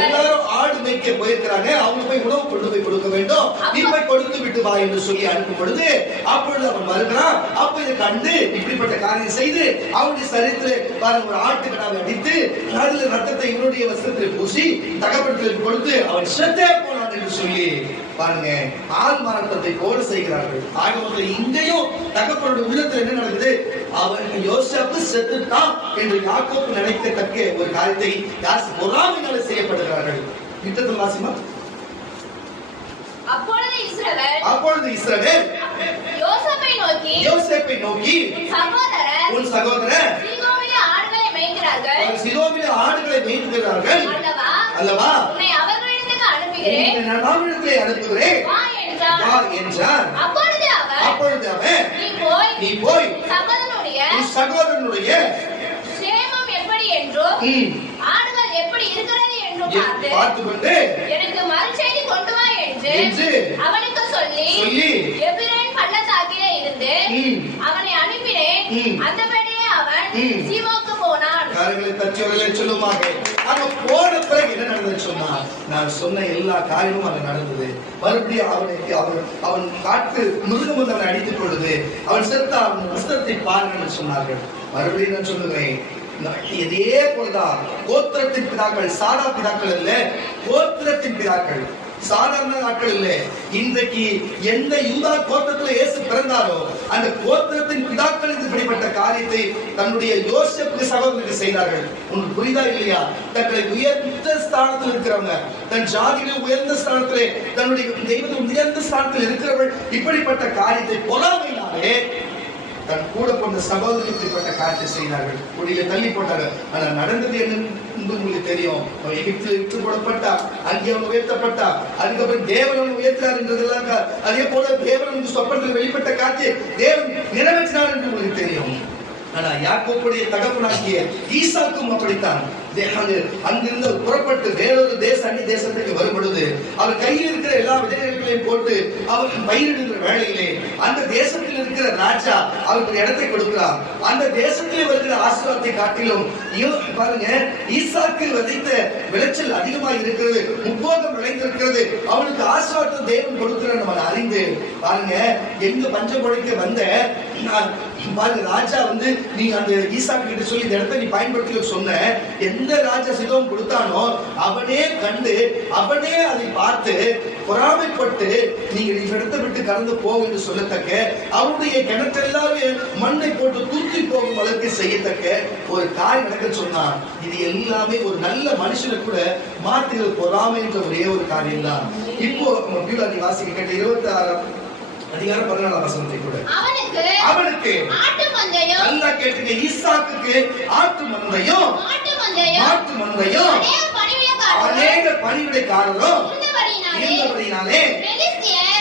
எல்லாரும் ஆடு மேய்க்க போயிருக்கிறாங்க, அவங்க போய் உணவு கொண்டு போய் கொடுக்க வேண்டும், நீ போய் கொடுத்து விட்டு வா என்று சொல்லி அனுப்பும் பொழுது அப்பொழுது அவன் வருகிறான். அப்ப இதை கண்டு இப்படிப்பட்ட காரியம் செய்து அவனுடைய சரீரத்திலே பாருங்க ஒரு ஆட்டுக்கடாவை அடித்து அதில் ரத்தத்தை இவனுடைய வஸ்திரத்தில் பூசி தகப்பனத்தில் கொடுத்து அவன் செத்தே போனான் என்று சொல்லி பாருங்க ஆள் மாறாட்டத்தை போல செய்கிறார்கள். ஆக இங்கேயும் தகப்பனுடைய உள்ளத்தில் என்ன நடக்குது? அவன் யோசேப்பு செத்துட்டான் என்று யாக்கோபு நினைக்கத்தக்க ஒரு காரியத்தை பொறாமையினால செய்யப்படுகிறார்கள். யுத்தத்தில் வாசிமா. அப்பொழுது இஸ்ரவேல் யோசேப்பை நோக்கி உன் சகோதரர் சீலோவிலே ஆடுகளை மேய்க்கிறார்கள் அல்லவா, உன்னை அவர்களிடத்துக்கு அனுப்புகிறேன் வா என்றார். அப்பொழுது அவன் நீ போய் உன் சகோதரனுடைய சேமம் எப்படி என்றும் ஆடுகள் எப்படி இருக்கிறது என்றும் பார்த்துக்கொண்டு எனக்கு மறுசெய்தி கொண்டு வா என்று அவனுக்கு சொல்லி எபிரேன் பள்ளத்தாக்கிலே இருந்து அவனை அனுப்பினேன். அந்தபடியே அவன் சீமோக்கு போனான். காரியங்களை தச்சுவர்களே சொல்லுமாக. அவன் போன பிறகு என்ன நடந்தது சொன்னா, நான் சொன்ன எல்லா காரியமும் அங்க நடந்தது. மறுபடியும் அவன் காட்டு மிருகம் வந்து அவனை அடித்துக் கொள்ளுது. அவன் செத்த அவன் வஸ்திரத்தை பாருங்கள் சொன்னார்கள். மறுபடியும் நான் சொல்லுகிறேன், இதே போலதான் கோத்திரத்தின் பிதாக்கள், சாதா பிதாக்கள் அல்ல, கோத்திரத்தின் பிதாக்கள், சாதாரண நாட்கள் இல்ல. இன்றைக்கு எந்த யூதா கோத்திரத்தில் இயேசு பிறந்தாரோ அந்த கோத்திரத்தின் பிதாக்கள் இப்படிப்பட்ட காரியத்தை தன்னுடைய யோசேப்புக்கு சகோதரனுக்கு செய்தார்கள். உங்களுக்கு புரியுதா இல்லையா? தங்களை உயர்ந்த ஸ்தானத்தில் இருக்கிறவங்க, தன் ஜாதியில உயர்ந்த ஸ்தானத்திலே, தன்னுடைய தெய்வத்தின் உயர்ந்த ஸ்தானத்தில் இருக்கிறவர்கள் இப்படிப்பட்ட காரியத்தை பொறாமையினாலே தன் கூட போன்ற சகோதரி இப்படிப்பட்ட காரியத்தை செய்தார்கள். குடியில தள்ளி போட்டாங்க. ஆனா நடந்தது என்னன்னு உங்களுக்கு தெரியும். எகிப்தில் இட்டு போடப்பட்டா, அங்கே அவங்க உயர்த்தப்பட்டா, அதுக்கப்புறம் தேவன் உயர்த்தார் என்றதெல்லாம் அதே போல தேவன் சொப்பனத்தில் வெளிப்பட்ட காட்சி தேவன் நிறைவேற்றினார் என்று உங்களுக்கு தெரியும். ஆனா யாக்கோபுடைய தகப்பனாகிய ஈசாக்கும் அப்படித்தான். அங்கிருந்து புறப்பட்டு வேறொரு அந்நிய தேசத்துக்கு வரும் பொழுது அவர் கையில் இருக்கிற எல்லா விதைகளையும் போட்டு அவர் பயிரிடுகிற வேளையிலே அந்த தேசத்தில் இருக்கிற ராஜா அவருக்கு இடத்தை கொடுக்கிறார். அந்த தேசத்திலே வருகிற ஆசீர்வாதத்தை காட்டிலும் பாருங்க, ஈசாக்கு விதைத்த விளைச்சல் அதிகமாக இருக்கிறது, முப்போகம் விளைந்திருக்கிறது, அவனுக்கு ஆசீர்வாதத்தை தேவன் கொடுக்கிறார். நம்ம அறிந்து பாருங்க, எங்க பஞ்சம் பொழைக்க வந்த பாருங்க, ராஜா வந்து நீங்க அந்த ஈசாக்கு கிட்ட சொல்லி இந்த இடத்தை நீ பயன்படுத்தி சொன்ன, எந்த ராஜா சிதம் கொடுத்தானோ அவனே கண்டு அவனே அதை பார்த்து பொறாமைப்பட்டு நீங்க இந்த இடத்தை விட்டு கடந்து போக என்று சொல்லத்தக்க, அவருடைய கிணற்றெல்லாமே மண்ணை போட்டு தூக்கி போகும் அளவுக்கு செய்யத்தக்க ஒரு காரியம் நடக்க சொன்னான். இது எல்லாமே ஒரு நல்ல மனுஷனை கூட மாற்றுகிற பொறாமை என்ற ஒரே ஒரு காரியம் தான். இப்போ வாசிக்க கேட்ட 26 அதிகாரம் 14 வசனத்தை கூட அவனுக்கு நல்லா கேட்டுங்க, ஈசாக்குக்கு ஆட்டு மந்தையும் மாட்டு மந்தையும் அநேக பணிவிடைக்காரரும் இருந்தபடினாலே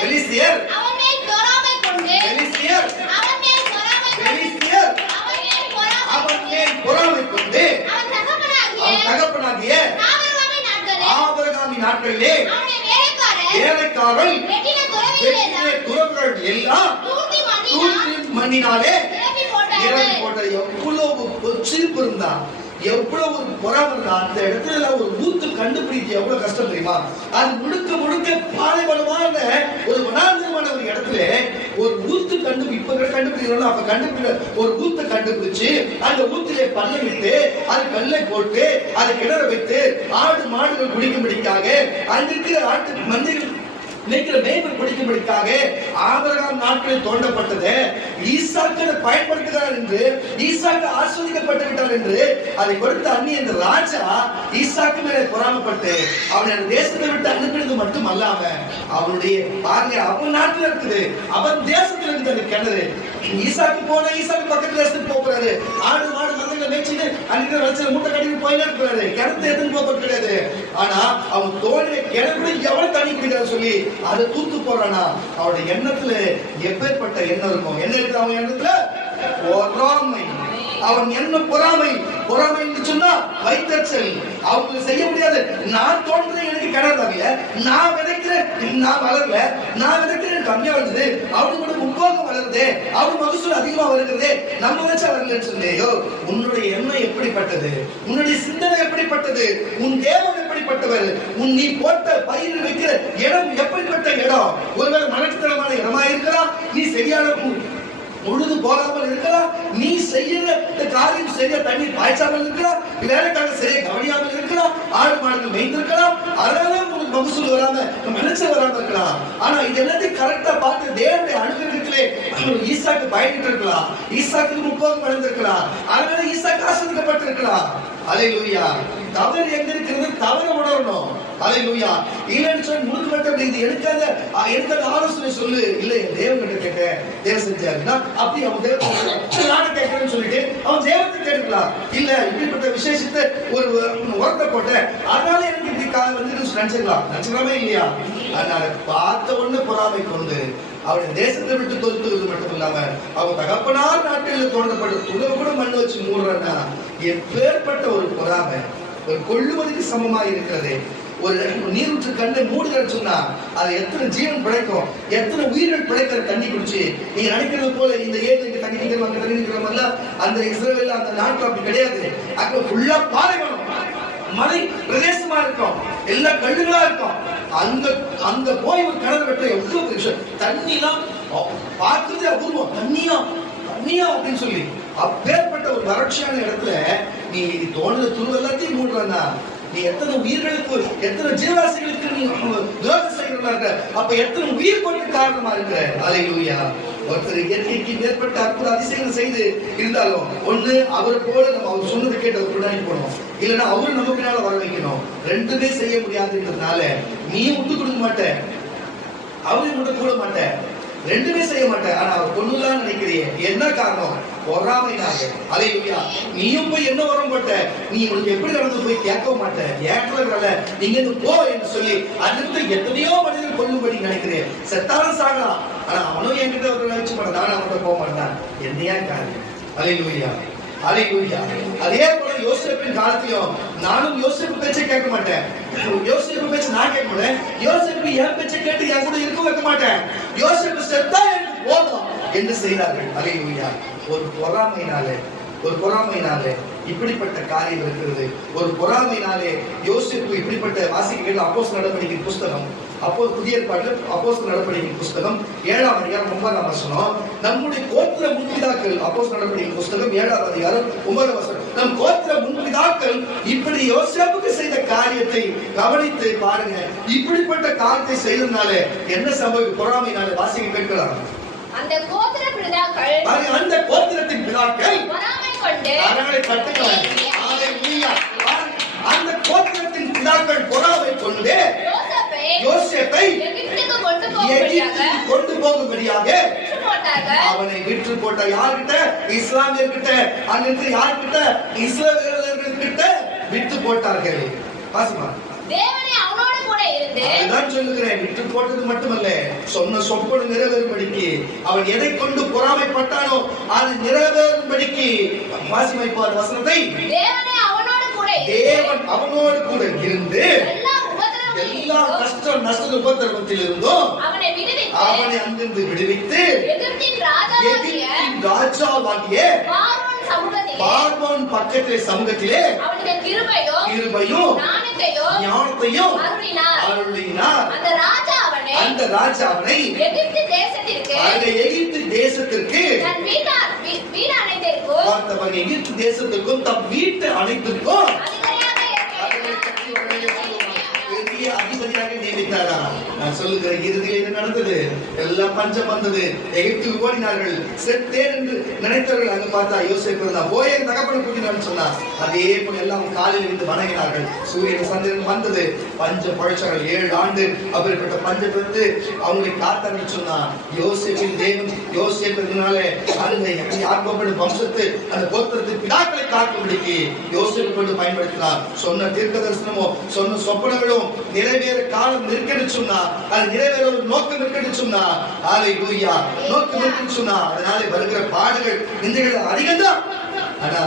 பெலிஸ்தியர் அவன் மேல் பொறாமை கொண்டு அவன் தகப்பனாகிய ஆபிரகாமின் நாட்களிலே வேலைக்காரன் துறவுகள் எல்லாம் மண்ணினாலே போட்ட எவ்வளவு சிரிப்பு இருந்தா, எவ்வளவு ஒரு பொறாமை இருந்தா, அந்த இடத்துல ஒரு ஊத்து கண்டுபிடிக்க எவ்வளவு கஷ்டம் தெரியுமா? அது முழுக்க முழுக்க பாலைவனமான ஒரு வனாந்தரமான ஒரு இடத்துல ஒரு ஊத்து கண்டுபிடிக்கணும். அப்ப கண்டுபிடிக்க ஒரு ஊத்தை கண்டுபிடிச்சு அந்த ஊத்திலே பள்ளம் விட்டு அது கல்லை போட்டு அதை கிணற வைத்து ஆடு மாடுகள் குடிக்கும்படிக்காக அங்கிருக்கிற ஆட்டு மந்தைகள் மேய்ப்பர் பிடிக்கும்படிக்காக ஆபிரகாம் நாட்களில் தோண்டப்பட்டது. ஈசாக்கு பயன்படுத்துகிறார் என்று, ஈசாக்கு ஆஸ்வதிக்கப்பட்டு விட்டார் என்று அதை கொடுத்த அந்நிய இந்த ராஜா ஈசாக்கு மேலே பொறாமப்பட்டு அவனை தேசத்தை விட்டு அனுப்பினது மட்டும் அல்லாம அவனுடைய பாருங்க, அவன் நாட்டில் இருக்குது, அவன் தேசத்தில் இருக்குது அந்த கிணறு. ஈசாக்கு போன ஈசாக்கு பக்கத்துல தேசத்துக்கு போறாரு, ஆடு மாடு மந்தைகளை மேய்ச்சிட்டு அன்னைக்கு வச்சு மூட்டை கட்டிட்டு போயிட்டே இருக்கிறாரு, கிணத்து எடுத்துன்னு போக கிடையாது. ஆனா அவன் தோழிய கிணறு எவ்வளவு தண்ணி குடிக்கிறார் சொல்லி அதை தூத்து போறானா, அவருடைய எண்ணத்துல எப்பேற்பட்ட எண்ணம் இருக்கும்? என்ன இருக்கு அவன் எண்ணத்துல? பொறாமை. அவன் என்ன பொறாமை? பொறாமை என்று சொன்னா வைத்தறிச்சல். அவங்க செய்ய முடியாது. நான் தோன்றேன், எனக்கு கிணறு, நான் விதைக்கிறேன், நான் வளரல, நான் விதைக்கிறேன் கம்மியா வருது, அவனுக்கு முப்போகம் வருது, அவன் மகசூல் அதிகமா வருகிறது, நம்ம வச்சா வரலன்னு சொன்னேயோ. உன்னுடைய எண்ணம் எப்படிப்பட்டது? உன்னுடைய சிந்தனை எப்படிப்பட்டது? உன் தேவன் எப்படிப்பட்டவர்? நீ போட்ட பயிர் வைக்கிற இடம் எப்படிப்பட்ட இடம்? ஒருவேளை மனத்தனமான இடமா இருக்கலாம், நீ சரியான முழுது போகாமல் இருக்கலாம், நீ செய்யற காரியம் சரியா தண்ணீர் பாய்ச்சாமல் இருக்கலாம், வேலைக்காக சரியா கவனியாமல் இருக்கலாம், ஆடு மாடுகள் மேய்ந்திருக்கலாம், அதனால உங்களுக்கு மகசூல் வராம மனுஷன் வராம இருக்கலாம். ஆனா இது எல்லாத்தையும் கரெக்டா பார்த்து தேவனுடைய அனுகிரகத்திலே ஈசாக்கு பயணிட்டு இருக்கலாம், ஈசாக்கு முப்போகம் வளர்ந்திருக்கலாம், அதனால ஈசாக்கு ஆசிரியப்பட்டிருக்கலாம். அல்லேலூயா. தவறு எங்க இருக்கிறது? தவறு உணரணும். ஹalleluya. இல்லன்னு சொல்லி முழுக்க இது எடுக்காத ஆலோசனை சொல்லு. இல்ல தேவன்கிட்ட கேட்க தேவன் செஞ்சாருன்னா அப்படி அவன் தேவன் கேட்கறேன்னு சொல்லிட்டு அவன் தேவத்தை கேட்கலாம். இல்ல இப்படிப்பட்ட விசேஷத்தை ஒரு உரத்தை போட்ட அதனால எனக்கு இப்படி வந்து நினைச்சுக்கலாமே இல்லையா? அதனால பார்த்த உடனே பொறாமை கொண்டு அவருடைய தேசத்தை விட்டு தொடுத்துவது மட்டும் இல்லாம அவங்க தகப்பனார் நாட்டில் தோன்றப்பட்ட துணை கூட மண் வச்சு மூடுறன்னா எப்பேற்பட்ட ஒரு பொறாமை, ஒரு கொள்ளுவதற்கு சமமா இருக்கிறது. ஒரு நீரூற்று கண்ணை மூடுகள் சொன்னா அது எத்தனை ஜீவன் பிழைக்கும், எத்தனை உயிர்கள் பிழைக்கிற தண்ணி குடிச்சு நீங்க நினைக்கிறது போல இந்த ஏழு இங்க தண்ணி நிற்கிறவங்க தண்ணி நிற்கிறவங்க அந்த இஸ்ரேல் அந்த நாட்டில் அப்படி கிடையாது. அங்க ஃபுல்லா பாலைவனம், மலை பிரதேசமா இருக்கும், எல்லா கல்லுகளா இருக்கும். அங்க போய் ஒரு கிணறு வெட்ட எவ்வளவு விஷயம், தண்ணி எல்லாம் பார்க்கறதே அபூர்வம். தண்ணியா அப்படின்னு சொல்லி அப்பேற்பட்ட ஒரு வறட்சியான இடத்துல நீ தோணுத துரு எல்லாத்தையும் மூடுறா நீ எத்தனை உயிர்களுக்கு எத்தனை ஜீவராசிகளுக்கு நீ துரோகம் செய்யறாங்க. அப்ப எத்தனை உயிர் கொண்டு காரணமா இருக்கிற. ஹல்லேலூயா. ஒருத்தர் இயற்கைக்கு மேற்பட்ட அற்புத அதிசயங்கள் செய்து இருந்தாலும் ஒண்ணு அவரை போல நம்ம அவர் சொன்னது கேட்டு அவர் பின்னாடி போனோம், இல்லைன்னா அவரு நம்ம பின்னால வர வைக்கணும். ரெண்டுமே செய்ய முடியாதுன்றதுனால நீ விட்டு கொடுக்க மாட்ட, அவரையும் விட்டு கூட மாட்ட, ரெண்டுமே செய்ய மாட்டேன். ஆனா அவர் கொண்டுதான் நினைக்கிறீங்க. என்ன காரணம்? பொறாமைனாக. ஹல்லேலூயா. நீயும் போய் என்ன வரம் போட்ட, நீ உங்களுக்கு எப்படி நடந்து போய் கேட்க மாட்டேன். ஏற்றல நீங்க போ என்று சொல்லி அடுத்து எத்தனையோ மனிதர்கள் கொல்லும்படி நினைக்கிறேன். செத்தாலும் சாகலாம், ஆனா அவனும் என்கிட்ட ஒரு நினைச்சு மாட்டான், நானும் அவன்கிட்ட போக மாட்டான். என்னையா காரியம். ஹல்லேலூயா. ஹல்லேலூயா. அதே போல யோசேப்பின் காலத்திலும் நானும் யோசேப்பு பேச்சை கேட்க மாட்டேன். யோசேப்பு பேச்சு நான் கேட்க மாட்டேன். யோசேப்பு என் பேச்சை கேட்டு என் கூட இருக்க வைக்க மாட்டேன். யோசேப்பு செத்தா எனக்கு போதும் என்று செய்தார்கள். ஹல்லேலூயா. ஒரு பொறாமையினாலே இப்படிப்பட்ட காரியம் இருக்கிறது. ஒரு பொறாமையினாலே யோசேப்பு இப்படிப்பட்ட வாசிக்க அப்போஸ்தலர் நடவடிக்கை புஸ்தகம், அப்போ புதிய ஏற்பாட்டில் அப்போஸ்தலர் நடவடிக்கை புஸ்தகம் 7ஆம் அதிகாரம் 9ஆம் வசனம், நம்முடைய கோத்திர முன்பிதாக்கள், அப்போஸ்தலர் நடவடிக்கை புஸ்தகம் 7ஆம் அதிகாரம் 9ஆம் வசனம், நம் கோத்திர முன்பிதாக்கள் இப்படி யோசேப்புக்கு செய்த காரியத்தை கவனித்து பாருங்க. இப்படிப்பட்ட காரியத்தை செய்ததுனால என்ன சம்பவம்? பொறாமையினாலே வாசிக்க கேட்கலாம். அந்த கோத்திர பிதாக்கள், அந்த கோத்திரத்தின் பிதாக்கள் பொறாமை கொண்டு அவர்களை கட்டுகிறார். ஹல்லேலூயா. அந்த கோத்திரத்தின் பிதாக்கள் பொறாமை கொண்டு யோசேப்பை எகிப்துக்கு கொண்டு போகும்படியாக அவனை விற்று போட்ட. யார்கிட்ட? இஸ்லாமியர்கிட்ட. அங்கிருந்து யார்கிட்ட? இஸ்ரவேலர்கள்கிட்ட விற்று போட்டார்கள். பாசுமா, தேவனே அவனோடு கூட இருந்து, அதுதான் சொல்லுகிறேன், விட்டு போட்டது மட்டுமல்ல, சொன்ன சொப்படு நிறைவேறும்படிக்கு அவன் எதை கொண்டு பொறாமைப்பட்டானோ அது நிறைவேறும்படிக்கு. வாசிமைப்பார் வசனத்தை. தேவனே அவனோடு கூட இருந்து, தேவன் அவனோடு கூட இருந்து எல்லா கஷ்ட நஷ்ட உபத்திரவத்தில் இருந்தும் அவனை அங்கிருந்து விடுவித்து எகிப்தின் ராஜாவாகிய பார்வோன் பக்கத்திலே சமூகத்திலே அவனுக்கு கிருபையும் ஞானத்தையும் அருளினார். அந்த ராஜா அவனை எகிப்து தேசத்திற்கு எகிப்து தேசத்திற்கும் தம் வீட்டு அனைத்திற்கும் அதிபதியாக நியமித்தாரா? நான் சொல்லுகிற இறுதியில் என்ன நடந்தது? எல்லாம் பஞ்சம் வந்தது. எகிப்துக்கு ஓடினார்கள். செத்தேன் என்று நினைத்தவர்கள் அங்க பார்த்தா யோசேப்பு இருந்தா, போய் என் தகப்பனை கூட்டினான்னு சொன்னா, அதே போல எல்லாம் காலையில் இருந்து வணங்கினார்கள். சூரியன் சந்திரன் வந்தது, பஞ்சம் பழைச்சார்கள். 7 ஆண்டு அப்படிப்பட்ட பஞ்சத்திலிருந்து அவங்களை காத்தான்னு சொன்னா, யோசேப்பின் தேவன் யோசேப்பினால அந்த யாக்கோபின் வம்சத்து அந்த கோத்திரத்தின் பிதாக்களை காக்கும்படிக்கு யோசேப்பு கொண்டு பயன்படுத்தினார். சொன்ன தீர்க்க தரிசனமோ சொன்ன சொப்பனங்களும் நிறைவேற காலம் இருக்குன்னு சொன்னா, அது நிறைவேற ஒரு நோக்கம் இருக்குன்னு சொன்னா, ஹல்லேலூயா, நோக்கம் இருக்குன்னு சொன்னா, அதனால வருகிற பாடுகள் நிந்தைகள் அதிகம்தான். ஆனா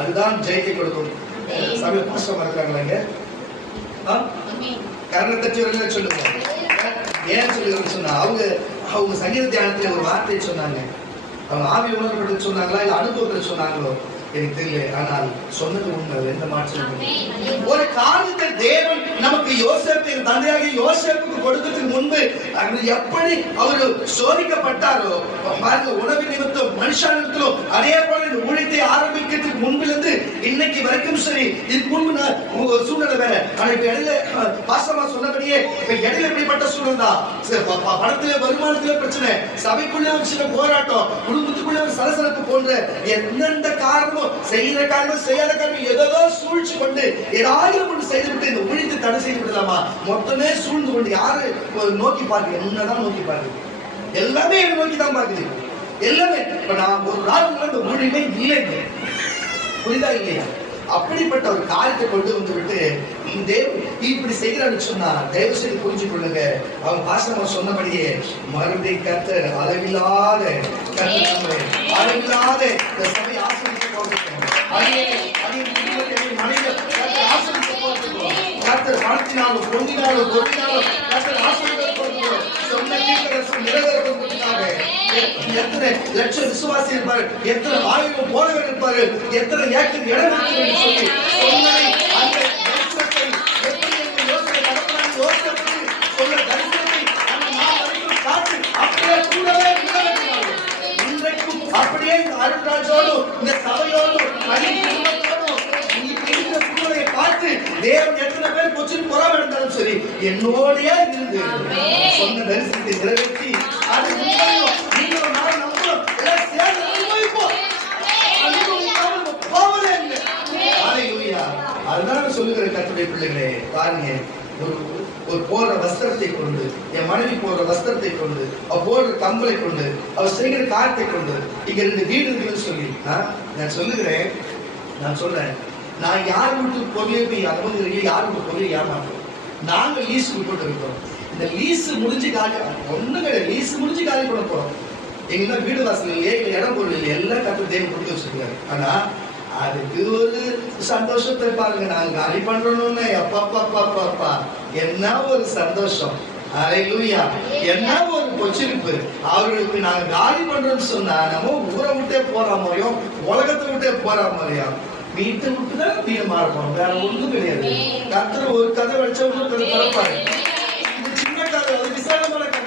அதுதான் ஜெயத்தை கொடுக்கும். சபை பாஸ்டர் இருக்காங்களா? கரண தட்டுவர்கள் சொல்லுங்க. ஏன் சொல்லுங்க சொன்னா, அவங்க சங்கீத தியானத்துல ஒரு வார்த்தையை சொன்னாங்க. அவங்க ஆவி உணர்வுபட்டு சொன்னாங்களா இல்ல அனுபவத்தில் சொன்னாங்களோ எனக்கு தெரியல. ஆனால் சொன்னது உண்மை, எந்த மாற்றம். ஒரு காலத்தில் தேவன் நமக்கு யோசேப்பின் தந்தையாக யோசேப்புக்கு கொடுக்கிறதுக்கு முன்பு எப்படி அவர் சோதிக்கப்பட்டாரோ பாருங்க, உணவு நிமித்தம் மனுஷ நிமித்தம். அதே போல இந்த ஊழியத்தை ஆரம்பிக்கிறதுக்கு முன்பிலிருந்து இன்னைக்கு வரைக்கும் சரி. இதுக்கு முன்பு சூழ்நிலை வேற. ஆனா இப்ப இடையில பாசமா சொன்னபடியே இப்ப இடையில எப்படிப்பட்ட சூழ்நிலை பார்த்தா பணத்துல வருமானத்துல பிரச்சனை, சபைக்குள்ள ஒரு சின்ன போராட்டம், குடும்பத்துக்குள்ள ஒரு சலசலப்பு போன்ற எந்தெந்த காரணமும், செய்யற காரணம் செய்யாத காரணம் ஏதோ சூழ்ச்சி கொண்டு ஏதாவது ஒன்று செய்துவிட்டு இந்த ஊழியத்தை தடை செய்து விடலாமா, மொத்தமே சூழ்ந்து கொண்டு யாரு நோக்கி பாருங்க, என்னதான் நோக்கி பாருங்க, எல்லாமே என்ன நோக்கி தான் பாக்குது எல்லாமே. இப்ப நான் ஒரு நாள் இந்த ஊழியமே இல்லைங்க, புரியுதா இல்லையா? அப்படிப்பட்ட ஒரு காரியத்தை கொண்டு வந்து விட்டு இப்படி செய்கிறான்னு சொன்னா தயவு செய்து புரிஞ்சு கொள்ளுங்க. அவன் பாசமா சொன்னபடியே மறுபடியும் கர்த்தர் அளவில்லாத இந்த சபை ஆசிரியத்தை போகிறோம், கர்த்தர் பணத்தினாலும் பொன்னினாலும் பொருளினாலும் கர்த்தர் ஆசிரியத்தை போகிறோம். சொன்ன நிறைவேறப்படுவதற்காக எத்தனை லட்சம் விசுவாசி இருப்பாரு, எத்தனை ஆயிரம் போனவர் இருப்பாரு, எத்தனை ஏக்கர் இடம் என்று சொல்லி சொன்னதை அந்த தரிசனத்தை எப்படி எங்கள் யோசனை நடப்பதாக யோசனை சொல்ல தரிசனத்தை அந்த நாள் வரைக்கும் காத்து அப்படியே கூடவே நிறைவேற்றினார்கள். இன்றைக்கும் அப்படியே இந்த அருள்ராஜோடும் இந்த சபையோடும் குடும்பத்தோடும் இந்த சூழலை பார்த்து தேவன் எத்தனை பேர் கொச்சின் புறாம இருந்தாலும் சரி என்னோடைய இருந்து சொன்ன தரிசனத்தை நிறைவேற்றி அது நீங்களும் நானும் நம்புறோம் எல்லாம் சேர்ந்து அனுபவிப்போம். போவதே இல்லை. ஹல்லேலூயா. அதனால சொல்லுகிற கர்த்தருடைய பிள்ளைகளே பாருங்க, ஒரு போற வஸ்திரத்தை கொண்டு, என் மனைவி போற வஸ்திரத்தை கொண்டு, அவ போடுற கம்பளை கொண்டு, அவ செய்கிற காரியத்தை கொண்டு, இங்க 2 வீடு இருக்குன்னு சொல்லி நான் சொல்றேன், நான் யார் வீட்டு பொருளை போய் அனுமதி, யார் வீட்டு பொருளை ஏமாற்றோம், நாங்க லீஸுக்கு போட்டு இருக்கோம். இந்த லீஸ் முடிஞ்சு காலி ஒண்ணு கிடையாது, லீஸ் முடிஞ்சு காலி பண்ண போறோம். எங்கன்னா வீடு வாசல் இல்லையே, இடம் பொருள் இல்லையே, எல்லாம் கர்த்தர் தேவன் கொடுத்து வச்சிருக்காரு. ஆனா அதுக்கு ஒரு சந்தோஷத்தை பாருங்க, நாங்க காலி பண்றோம்னு அப்பா என்ன ஒரு சந்தோஷம். ஹல்லேலூயா. என்ன ஒரு பொச்சிருப்பு. அவர்களுக்கு நாங்க காலி பண்றோம்னு சொன்னா நம்ம ஊரை விட்டே போற மாதிரியும் உலகத்தை விட்டே போற மாதிரியும் வீட்டை விட்டுதான் வீடு மாறப்போம், வேற ஒன்றும் கிடையாது. கர்த்தர் ஒரு கதை வச்ச ஒரு கதை திறப்பாரு. இது சின்ன கதை, அது விசாலமான கதை.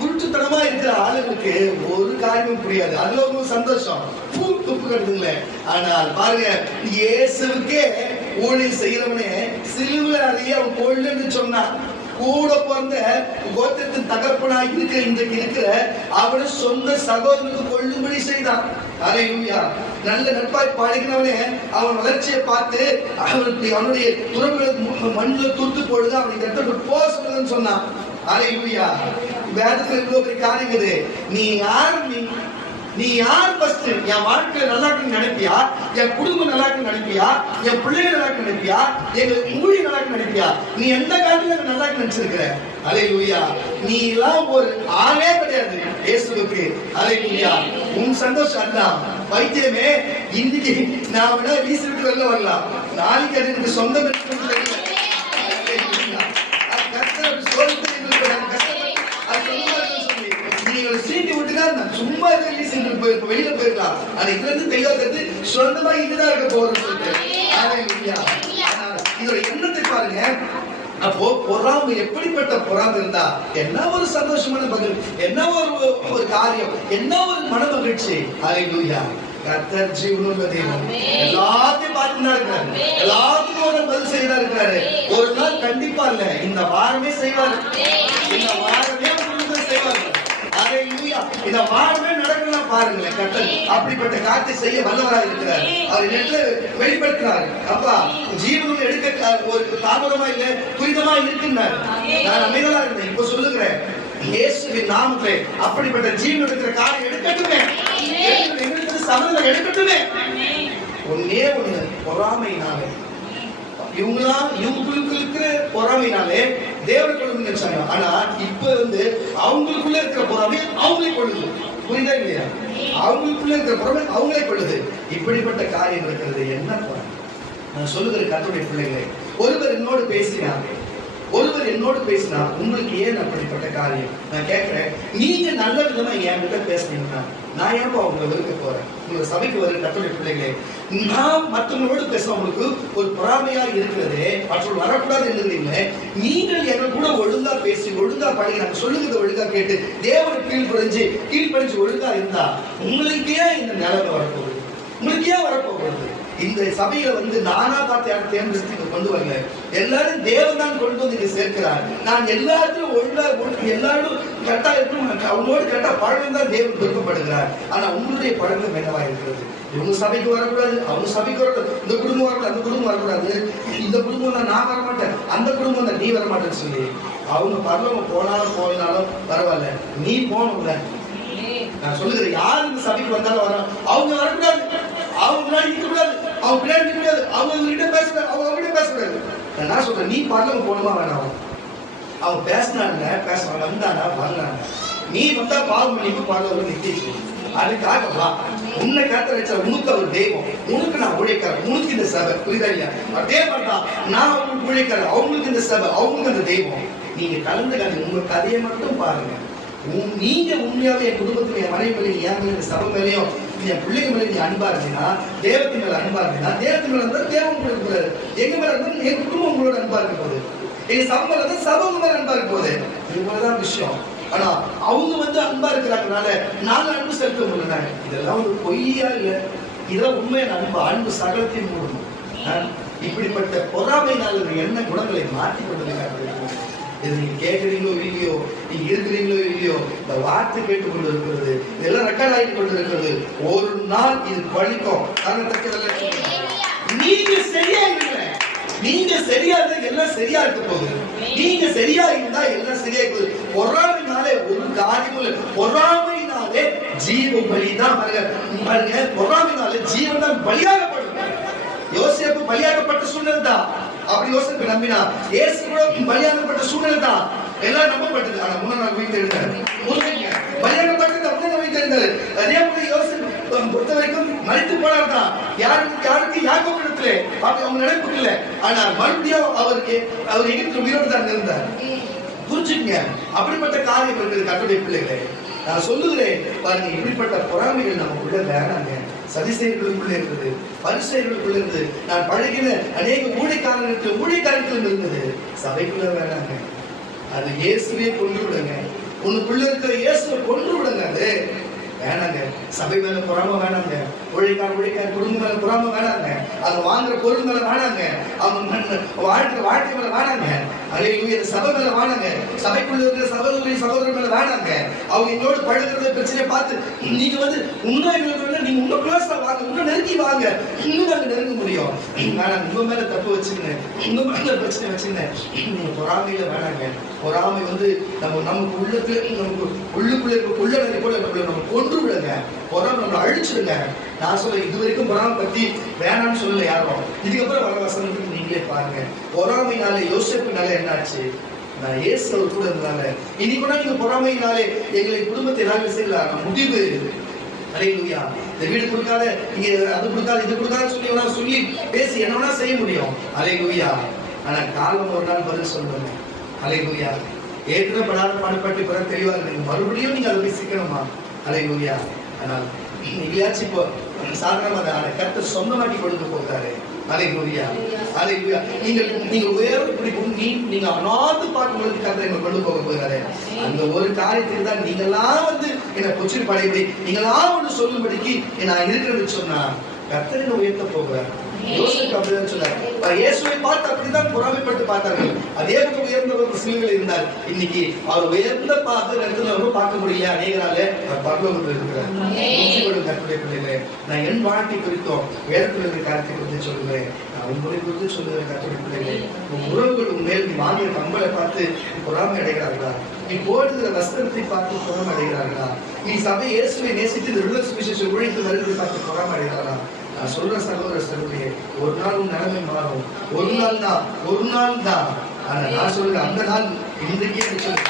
குருட்டுத்தனமா இருக்கிற ஆளுங்களுக்கு ஒரு காரியமும் புரியாது, அதுல ஒரு சந்தோஷம் துப்பு கட்டுதுங்களே. ஆனால் பாருங்க, இயேசுவுக்கே ஊழியம் செய்யறவனே சிலுவை அறைய அவன் கொள்ளுன்னு சொன்னான். கூட பிறந்த கோத்திரத்தின் தகப்பனாய் இன்றைக்கு இருக்கிற அவனை சொந்த சகோதரனுக்கு கொள்ளும்படி செய்தான். ஹல்லேலூயா. நல்ல நட்பாய் பழகினவனே அவன் வளர்ச்சியை பார்த்து அவனுடைய துறவுகளை மண்ணில் தூத்து போடுது, அவன் இந்த இடத்துல போக சொல்லுன்னு சொன்னான். ஹல்லேலூயா. வேதத்துல இவ்வளவு பெரிய காரியம் இது. நீ யார் ஃபர்ஸ்ட்? என் வாழ்க்கை நல்லா இருக்குன்னு நினைப்பியா? என் குடும்பம் நல்லா இருக்குன்னு நினைப்பியா? என் பிள்ளைகள் நல்லா இருக்குன்னு நினைப்பியா? எங்க ஊழியர் நல்லா இருக்குன்னு நினைப்பியா? நீ எந்த காலத்துல நல்லா இருக்குன்னு நினைச்சிருக்கிற? ஹல்லேலூயா. நீ எல்லாம் ஒரு ஆளே கிடையாது இயேசுவுக்கு. ஹல்லேலூயா. உன் சந்தோஷம் அதான். வைத்தியமே இன்னைக்கு நான் விட வீசிட்டு வெளில வரலாம், நாளைக்கு அது எனக்கு சொந்தம் இருக்குன்னு தெரியல. சீட்டி விட்டுனா சும்மா வெளியில போயிருக்கலாம், ஆனா இதுல இருந்து தெய்வத்தை சொந்தமா இதுதான் இருக்க போறது. இதோட எண்ணத்தை பாருங்க. அப்போ பொறாமை, எப்படிப்பட்ட பொறாமை இருந்தா என்ன ஒரு சந்தோஷமான பதில், என்ன ஒரு காரியம், என்ன ஒரு மன மகிழ்ச்சி. ஹல்லேலூயா. கர்த்தர் ஜீவனுள்ள தெய்வம், எல்லாத்தையும் பார்த்துதான் இருக்கிறாரு, எல்லாத்துக்கும் ஒரு பதில் செய்தா இருக்கிறாரு. ஒரு நாள் கண்டிப்பா இல்ல, இந்த வாரமே செய்வாரு, இந்த வாரமே செய்வாரு. இந்த வாரமே நடக்கலாம் பாருங்களேன். கர்த்தர் அப்படிப்பட்ட காரியத்தை செய்ய வல்லவராக இருக்கிறார். அவர் நெட்ல வெளிப்படுத்தினார். அப்பா ஜீவனும் எடுக்க ஒரு தாமதமா இல்ல, துரிதமா இருக்குன்னாரு. நான் அமைதலா இருந்தேன். இப்ப சொல்லுகிறேன், இயேசுவின் நாமத்திலே அப்படிப்பட்ட ஜீவன் எடுக்கிற காரியம் எடுக்கட்டுமே, சமநிலை எடுக்கட்டுமே. ஒன்னே ஒண்ணு, பொறாமையினாலே இவங்களுக்கு இருக்கிற பொறாமையினாலே தேவனை கொள்ளுன்னு நினைச்சாங்க. ஆனா இப்ப அவங்களுக்குள்ள இருக்கிற பொறாமை அவங்களே கொள்ளுது. புரியுதா இல்லையா? அவங்களுக்குள்ள இருக்கிற பொறாமை அவங்களே கொள்ளுது. இப்படிப்பட்ட காரியம் இருக்கிறது என்ன பொறாமை? நான் சொல்லுகிற கர்த்தருடைய பிள்ளைகளே, ஒருவர் என்னோடு பேசினா உங்களுக்கு ஏன் அப்படிப்பட்ட காரியம்? நான் கேட்கிறேன், நீங்க நல்ல விதமா என்கிட்ட பேசுனீங்கன்னா நான் ஏன் உங்களை வெறுக்க போறேன்? உங்க சபைக்கு வர கர்த்தருடைய பிள்ளைகளே, நான் மற்றவங்களோடு பேசுறவங்களுக்கு ஒரு பொறாமையா இருக்கிறது, மற்றவர்கள் வரக்கூடாது என்று நீங்கள் எங்க கூட ஒழுங்கா பேசி ஒழுங்கா பழகி நாங்க சொல்லுகிறத ஒழுங்கா கேட்டு தேவனை கீழ்ப்படிஞ்சு ஒழுங்கா இருந்தா உங்களுக்கு ஏன் இந்த நிலைமை வரப்போகுது? உங்களுக்கு ஏன் வரப்போகிறது? இந்த சபையில வந்து நானா பார்த்து யாரும் தேர்ந்தெடுத்து கொண்டு வரல, எல்லாரும் தேவன் தான் கொண்டு வந்து இங்க சேர்க்கிறார். நான் எல்லாத்திலும் ஒழுங்கா எல்லாரும் கரெக்டா இருக்கணும், அவங்களோடு கரெக்டா பழகம் தான் தேவன் விருப்பப்படுகிறார். ஆனா உங்களுடைய பழக்கம் என்னவா இருக்கிறது? இவங்க சபைக்கு வரக்கூடாது, அவங்க சபைக்கு வரக்கூடாது, இந்த குடும்பம் வரக்கூடாது, அந்த குடும்பம் வரக்கூடாது, இந்த குடும்பம் தான் நான் வரமாட்டேன், அந்த குடும்பம் தான் நீ வரமாட்டேன்னு சொல்லி அவங்க பரலோகம் போனாலும் போயினாலும் பரவாயில்ல, நீ போகணும்ல. நான் சொல்லுகிறேன், யார் இந்த சபைக்கு வந்தாலும் வர, அவங்க வரக்கூடாது, அவங்க முன்னாடி இருக்கக்கூடாது, அவங்க பின்னாடி இருக்கக்கூடாது, அவங்க கிட்ட பேசக்கூடாது, அவங்க அவங்ககிட்ட பேசக்கூடாது. நான் சொல்றேன், நீ பரலோகம் போகணுமா வேணாம்? அவங்க பேசினாங்க, பேசுவாங்க, வந்தானா வாங்கினாங்க, நீ வந்தா பாவம் பண்ணிட்டு பரலோகம் நிறுத்திச்சு. அதுக்காக வா, உன்னை காத்த வச்ச உனக்கு அவர் தெய்வம், உனக்கு நான் உழைக்கிறேன், உனக்கு இந்த சபை, புரியுதா இல்லையா? அதே மாதிரிதான் நான் அவங்களுக்கு உழைக்கிறேன், அவங்களுக்கு இந்த சபை, அவங்களுக்கு அந்த தெய்வம். நீங்க கலந்துக்காது, உங்க கதையை மட்டும் பாருங்க. நீங்க உண்மையாவே என் குடும்பத்துல, என் மனைவி மேலே, என் மேல, சபை மேலேயும், என் பிள்ளைங்க மேலே நீ அன்பா இருந்தீங்கன்னா, தேவத்தின் மேல அன்பா இருந்தீங்கன்னா, தேவத்தின் மேல இருந்தா தேவன் உங்களுக்கு இருக்கிறாரு, எங்க மேல இருந்தாலும் என் குடும்பம் உங்களோட அன்பா இருக்க போகுது, எங்க சபை மேல இருந்தா சபை உங்க மேல அன்பா இருக்க போகுது. இவ்வளவுதான் விஷயம். ஆனா அவங்க வந்து அன்பா இருக்கிறாங்கனால நாங்க அன்பு செலுத்த முடியல. இதெல்லாம் ஒரு பொய்யா இல்ல, இதெல்லாம் உண்மையான அன்பு. அன்பு சகலத்தையும் மூடணும். இப்படிப்பட்ட பொறாமையினால் என்ன குணங்களை மாற்றி கொண்டிருக்காங்க. இது நீங்க கேட்கறீங்களோ இல்லையோ, நீங்க இருக்கிறீங்களோ இல்லையோ, இந்த வார்த்தை கேட்டுக் கொண்டு இருக்கிறது, இதெல்லாம் ரெக்கார்ட் ஆகி கொண்டு இருக்கிறது, ஒரு நாள் இது பழிக்கும். நீங்க சரியா இருக்கல, நீங்க சரியா இருந்தா எல்லாம் சரியா இருக்க போகுது. நீங்க சரியா இருந்தா எல்லாம் சரியா இருக்குது. பொறாமைனாலே ஒரு காரியம், பொறாமைனாலே ஜீவ பலிதான். பாருங்க, பொறாமைனாலே ஜீவன் தான் பலியாகப்படும். யோசேப்பு பலியாகப்பட்ட சூழ்நிலை தான். அப்படி யோசேப்பு நம்பினா, இயேசு கூட பலியாகப்பட்ட சூழ்நிலை தான். எல்லாம் நம்பப்பட்டது. ஆனா முன்னாள் நாள் வீட்டு எழுந்தாரு, பலியாகப்பட்டது அப்படியே வீட்டு எழுந்தாரு. அதே போல யோசேப்பு பொறுத்த வரைக்கும் மறித்து போனார் தான். யாருக்கு யாக்கோபு இடத்துல அவங்க நினைப்பு இல்லை. ஆனால் மறுபடியும் அவர் எகிப்தில் உயிரோடு தான் இருந்தார். புரிஞ்சுங்க, அப்படிப்பட்ட காரியம் இருக்குது கர்த்தருடைய பிள்ளைகளே. நான் சொல்லுகிறேன் பாருங்க, இப்படிப்பட்ட பொறாமைகள் நமக்குள்ள வேணாங்க. சதிசெயர்களுக்குள்ள இருக்குது, பரிசெயர்களுக்குள்ள இருந்து, நான் பழகின அநேக ஊழியக்காரர்களும் இருந்தது. சபைக்குள்ள வேணாங்க. அது இயேசுவே கொண்டு விடுங்க. உனக்குள்ள இருக்கிற இயேசுவை கொண்டு விடுங்க. அது வேணாங்க. சபை மேல பொறாம வேணாங்க. உழைக்கார குடும்பம் மேல பொறாம வேணாங்க. அது வாங்குற பொருள் மேல வேணாங்க. அவங்க வாழ்க்கை மேல வேணாங்க. அல்லேலூயா. சபை மேல வேணாங்க. சபைக்குள்ள இருக்கிற சகோதரர் மேல வேணாங்க. அவங்க எங்களோட பழகுறத பிரச்சனையை பார்த்து நீங்க வந்து இன்னும் நீங்க இன்னும் க்ளோஸா வாங்க, இன்னும் நெருங்கி வாங்க, இன்னும் நாங்க நெருங்க முடியும். வேணாங்க. உங்க மேல தப்பு வச்சுங்க, உங்க மேல பிரச்சனை வச்சுங்க. நீங்க பொறாமையில வேணாங்க. பொறாமை வந்து நமக்கு உள்ளத்துல, நமக்கு உள்ளுக்குள்ள இருக்க புள்ளனை போல நம்ம கொன்று விடுங்க. பொறாமை நம்மளை அழிச்சிடுங்க. நான் சொல்ல, இது வரைக்கும் பொறாமை பத்தி வேணாம்னு சொல்லல யாரும். இதுக்கப்புறம் வர வசனத்துக்கு நீங்களே பாருங்க. பொறாமைனாலே யோசேப்புனால என்னாச்சு? நான் இயேசு அவர் கூட இருந்தனால. இனி கூட நீங்க பொறாமையினாலே எங்களை குடும்பத்தை எல்லாம் செய்யலாம். முடிவு. அல்லேலூயா. இந்த வீடு கொடுக்காத, இங்க அது கொடுக்காத, இது கொடுக்காத சொல்லி பேசி என்ன வேணா செய்ய முடியும். அல்லேலூயா. ஆனா காலம் ஒரு நாள் பதில் சொல்லுங்க. அல்லேலூயா. ஏற்கனவே பாடப்பட்டு பிறகு தெளிவா இருக்கு, மறுபடியும் நீங்க அதை போய் சிக்கணுமா? அல்லேலூயா. ஆனால் நீங்களாச்சும் இப்போ சாதாரணமாக அதை கர்த்தர் சொந்தமாக்கி கொடுக்க போகிறாரு. அல்லேலூயா. அல்லேலூயா. நீங்க உயர்வு பிடிக்கும், நீங்க அனாது பார்க்கும்போது கர்த்தர் எங்களை கொண்டு போக போகிறாரு. அந்த ஒரு காரியத்துக்கு தான் நீங்களாம் வந்து என்னை பொச்சில் படையபடி, நீங்களாம் ஒன்று சொல்லும்படிக்கு நான் இருக்கிறேன்னு சொன்னா கர்த்தர் என்ன உயர்த்த போகிறார். யோசேப்பு அப்படிதான் சொன்னார். இயேசுவை பார்த்து அப்படிதான் பொறாமைப்பட்டு பார்த்தார்கள். அதே போல உயர்ந்த ஒரு சிலுவையில் இருந்தார். இன்னைக்கு அவர் உயர்ந்த பார்த்து பார்க்க முடியல. அநேகரால பரலோகத்தில் இருக்கிறார். கர்த்தருடைய பிள்ளைகளே, நான் என் வாழ்க்கை குறித்தும் வேதத்தில் இருக்கிற காரியத்தை குறித்து சொல்லுவேன். நான் உங்களை குறித்து சொல்லுவேன். கர்த்தருடைய பிள்ளைகளே, உன் உறவுகள் உன் மேல் நீ வாங்கிய கம்பளை பார்த்து பொறாமை அடைகிறார்களா? நீ போடுகிற வஸ்திரத்தை பார்த்து பொறாமை அடைகிறார்களா? நீ சபை இயேசுவை நேசித்து விடுதலை சுவிசேஷம் உழைத்து வருவதை பார்த்து பொறாமை அடைகிறார்களா? நான் சொல்ற சகோதர சகோதரியே, ஒரு நாள் உன் நிலைமை மாறும். ஒரு நாள் தான். ஆனா நான் சொல்றேன், அந்த நாள் இன்றைக்கே சொல்றேன்.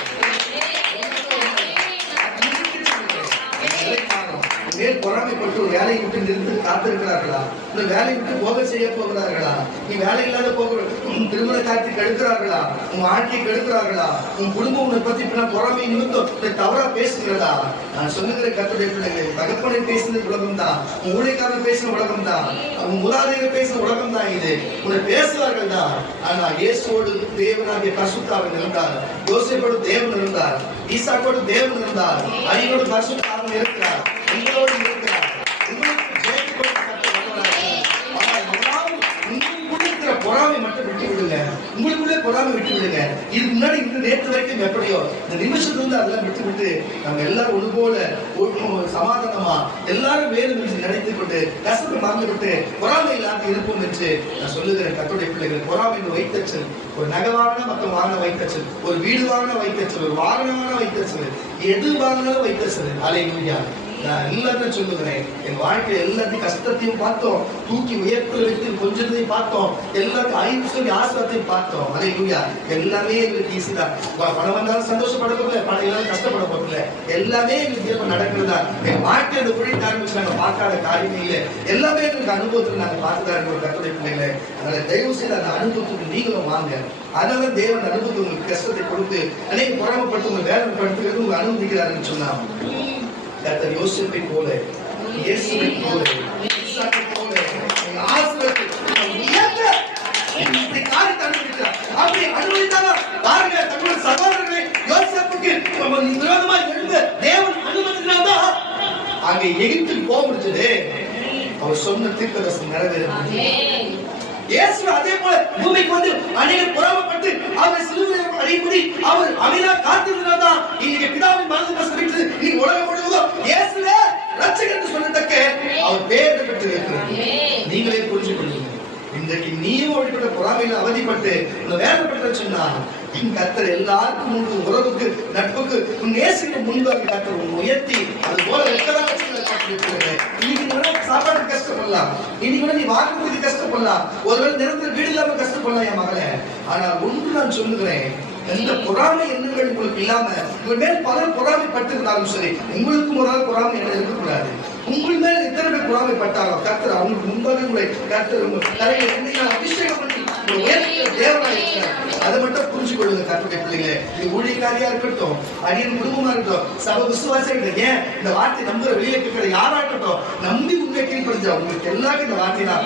மேல் பொறாமைப்பட்டு ஒரு வேலையை விட்டு நிறுத்தி காத்திருக்கிறார்களா? இந்த வேலையை விட்டு போக செய்ய போகிறார்களா? நீ வேலை இல்லாத போக திருமண காட்சி கெடுக்கிறார்களா? உன் வாழ்க்கையை கெடுக்கிறார்களா? உன் குடும்பம் உன்னை பத்தி பொறாமை நிமித்தம் தவறா பேசுகிறதா? நான் சொல்லுகிற கர்த்தருடைய பிள்ளைகள், தகப்பனை பேசின உலகம் தான், உன் ஊழியக்காரன் பேசின உலகம் தான், உன் மூதாதையர் பேசின உலகம் தான். இது உன்னை பேசுவார்கள் தான். ஆனா இயேசுவோடு தேவனாகிய பரிசுத்தாவின் இருந்தார். யோசேப்போடு தேவன் இருந்தார். ஈசாக்கோடு தேவன் இருந்தார். அடியோடு பரிசுத்தாவின் இருக்கிறார். உங்களோடு இருக்கிறார். உங்களுக்கு ஜெயித்து கொடுத்த கர்த்தர் பொறாமை மட்டும் விட்டு விடுங்க. உங்களுக்குள்ளே பொறாமை விட்டு விடுங்க. இதுக்கு முன்னாடி இந்த நேற்று வரைக்கும் எப்படியோ இந்த நிமிஷத்துல இருந்து அதெல்லாம் விட்டு விட்டு நம்ம எல்லாரும் ஒன்று போல சமாதானமா எல்லாரும் வேறு நினைத்துக் கொண்டு கசப்பு மறந்து விட்டு பொறாமை இல்லாத இருப்போம் என்று நான் சொல்லுகிறேன். கர்த்தருடைய பிள்ளைகள், பொறாமை வைத்தச்சல், ஒரு நகை வாங்கின மக்கள் வாங்கின வைத்தச்சல், ஒரு வீடு வாங்கின வைத்தச்சல், ஒரு வாகனமான வைத்தச்சல், எது வாங்கினாலும் வைத்தச்சல். அல்லேலூயா. நான் எல்லாத்தையும் சொல்லுகிறேன், என் வாழ்க்கையில எல்லாத்தையும் கஷ்டத்தையும் பார்த்தோம், தூக்கி உயர்த்த வைத்து கொஞ்சத்தையும் பார்த்தோம், எல்லாத்தையும் ஐஸ்வர்ய ஆசிரத்தையும் பார்த்தோம். அல்லேலூயா. எல்லாமே எங்களுக்கு ஈஸி தான். பணம் வந்தாலும் சந்தோஷப்பட போகல, பணம் இல்லாத கஷ்டப்பட போகல, எல்லாமே எங்களுக்கு நடக்கிறதா. என் வாழ்க்கை அந்த தொழில் ஆரம்பிச்சு நாங்க பார்க்காத காரியமே இல்லை, எல்லாமே எங்களுக்கு அனுபவத்தில் நாங்க பார்த்துதான் இருக்கிறோம். கர்த்தருடைய பிள்ளைகளை, அதனால தயவு செய்து அந்த அனுபவத்துக்கு நீங்களும் வாங்க. அதனால தேவன் அனுபவத்தை உங்களுக்கு கஷ்டத்தை கொடுத்து அநேக பொறாமப்பட்டு உங்களை வேதனைப்படுத்துகிறது உங்க அனுமதிக்கிறாருன்னு சொன்னா, கர்த்தர் யோசேப்பை போல, இயேசுவை போல, ஈசாக்கை போல ஆசீர்வதித்து உயர்த்த இப்படி காரியத்தை அனுமதிக்கிறார். அப்படி அனுமதித்தாங்க பாருங்க, தங்களுடைய சகோதரர்களை யோசேப்புக்கு விரோதமா எழுந்த தேவன் அனுமதிக்கிறார். அங்கே எகிப்துக்கு போக முடிஞ்சது. அவர் சொன்ன தீர்க்கதரிசனம் நிறைவேறியது. இயேசு அதே போல பூமிக்கு வந்து அநேகர் பொறாமைப்பட்டு அவர் சிலுவையில் அடிபடி அவர் அமிலா காத்திருந்ததான் இன்னைக்கு பிதாவின் மனது கஷ்டப்பட்டு நீ உலகம் முழுவதும் இயேசுவே ரட்சகர் என்று சொல்லத்தக்க அவர் பேர் பெற்று இருக்கிறார். நீங்களே புரிஞ்சு கொள்ளுங்க. இன்றைக்கு நீயும் அப்படிப்பட்ட பொறாமையில அவதிப்பட்டு வேதப்பட்ட சொன்னா கர்த்தர் எல்லாருக்கும் முன்பு உறவுக்கு நட்புக்கு நேசிக்க முன்பாக கர்த்தர் உயர்த்தி அது போல இன்னைக்கு சாப்பாடு கஷ்டப்படலாம், இன்னைக்கு நீ வாக்குறதுக்கு கஷ்டப்படலாம், ஒருவேளை நிரந்தர வீடு இல்லாம கஷ்டப்படலாம் என் மகளே. ஆனால் ஒன்று நான் சொல்லுகிறேன், இந்த பொறாமை எண்ணங்கள் உங்களுக்கு இல்லாம உங்கள் மேல் பலர் பொறாமைப்பட்டிருந்தாலும் சரி, உங்களுக்கும் ஒரு பொறாமை எண்ணம் இருக்கக்கூடாது. உங்கள் மேல் எத்தனை பேர் பொறாமைப்பட்டாலும் கர்த்தர் அவங்களுக்கு முன்பாக உங்களை கர்த்தர் உங்கள் தலையை எண்ணெயால் அபிஷேகம் பண்ணி தேவனாக இருக்கிறார். அதை மட்டும் புரிஞ்சு கொள்ளுங்க கர்த்தருடைய பிள்ளைங்களே. இது ஊழியக்காரியா இருக்கட்டும், அடியின் குடும்பமா இருக்கட்டும், சபை விசுவாசியா ஏன் இந்த வார்த்தை நம்புற வெளியே கேட்கிற யாரா இருக்கட்டும், நம்பி உண்மை கீழ்படிஞ்சா உங்களுக்கு எல்லாருக்கும் இந்த வார்த்தை தான்.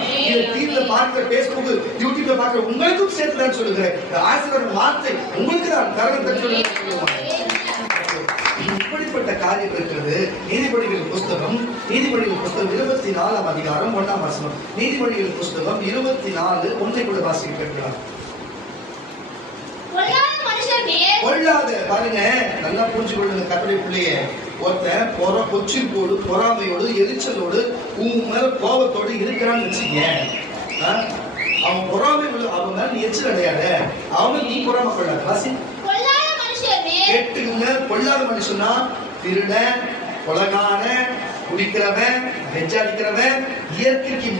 டிவில பார்க்கிற, பேஸ்புக், யூடியூப்ல பார்க்கிற உங்களுக்கும் சேர்த்து தான் சொல்லுகிறேன். ஆசீர்வாத வார்த்தை உங்களுக்கு தான் கரகத்தை சொல்லுங்க. இப்படிப்பட்ட காரியம் இருக்கிறது. நீதிபதிகள் புஸ்தகம் 24 அதிகாரம் 1ஆம் வசனம். நீதிபதிகள் புஸ்தகம் 24 1ஐ கூட வாசிக்க கேட்கலாம். கொள்ளாத பாருங்க, நல்லா புரிஞ்சு கொள்ளுங்க கர்த்தருடைய பிள்ளையே. ஒருத்தன் பொச்சிப்போடு, பொறாமையோடு, எரிச்சலோடு, உன் மேல கோபத்தோடு இருக்கிறான்னு வச்சுக்க, அவன் பொறாமை அவன் மேல நீ எரிச்சல் அடையாத, அவன் நீ பொறாமை கொள்ளாத. வாசி கேட்டுக்குங்க. கொள்ளாத மனுஷனா திருடன், கொலைகார, குடிக்கிறவன், வெஞ்சாடிக்கிறவன், இயற்கைக்கு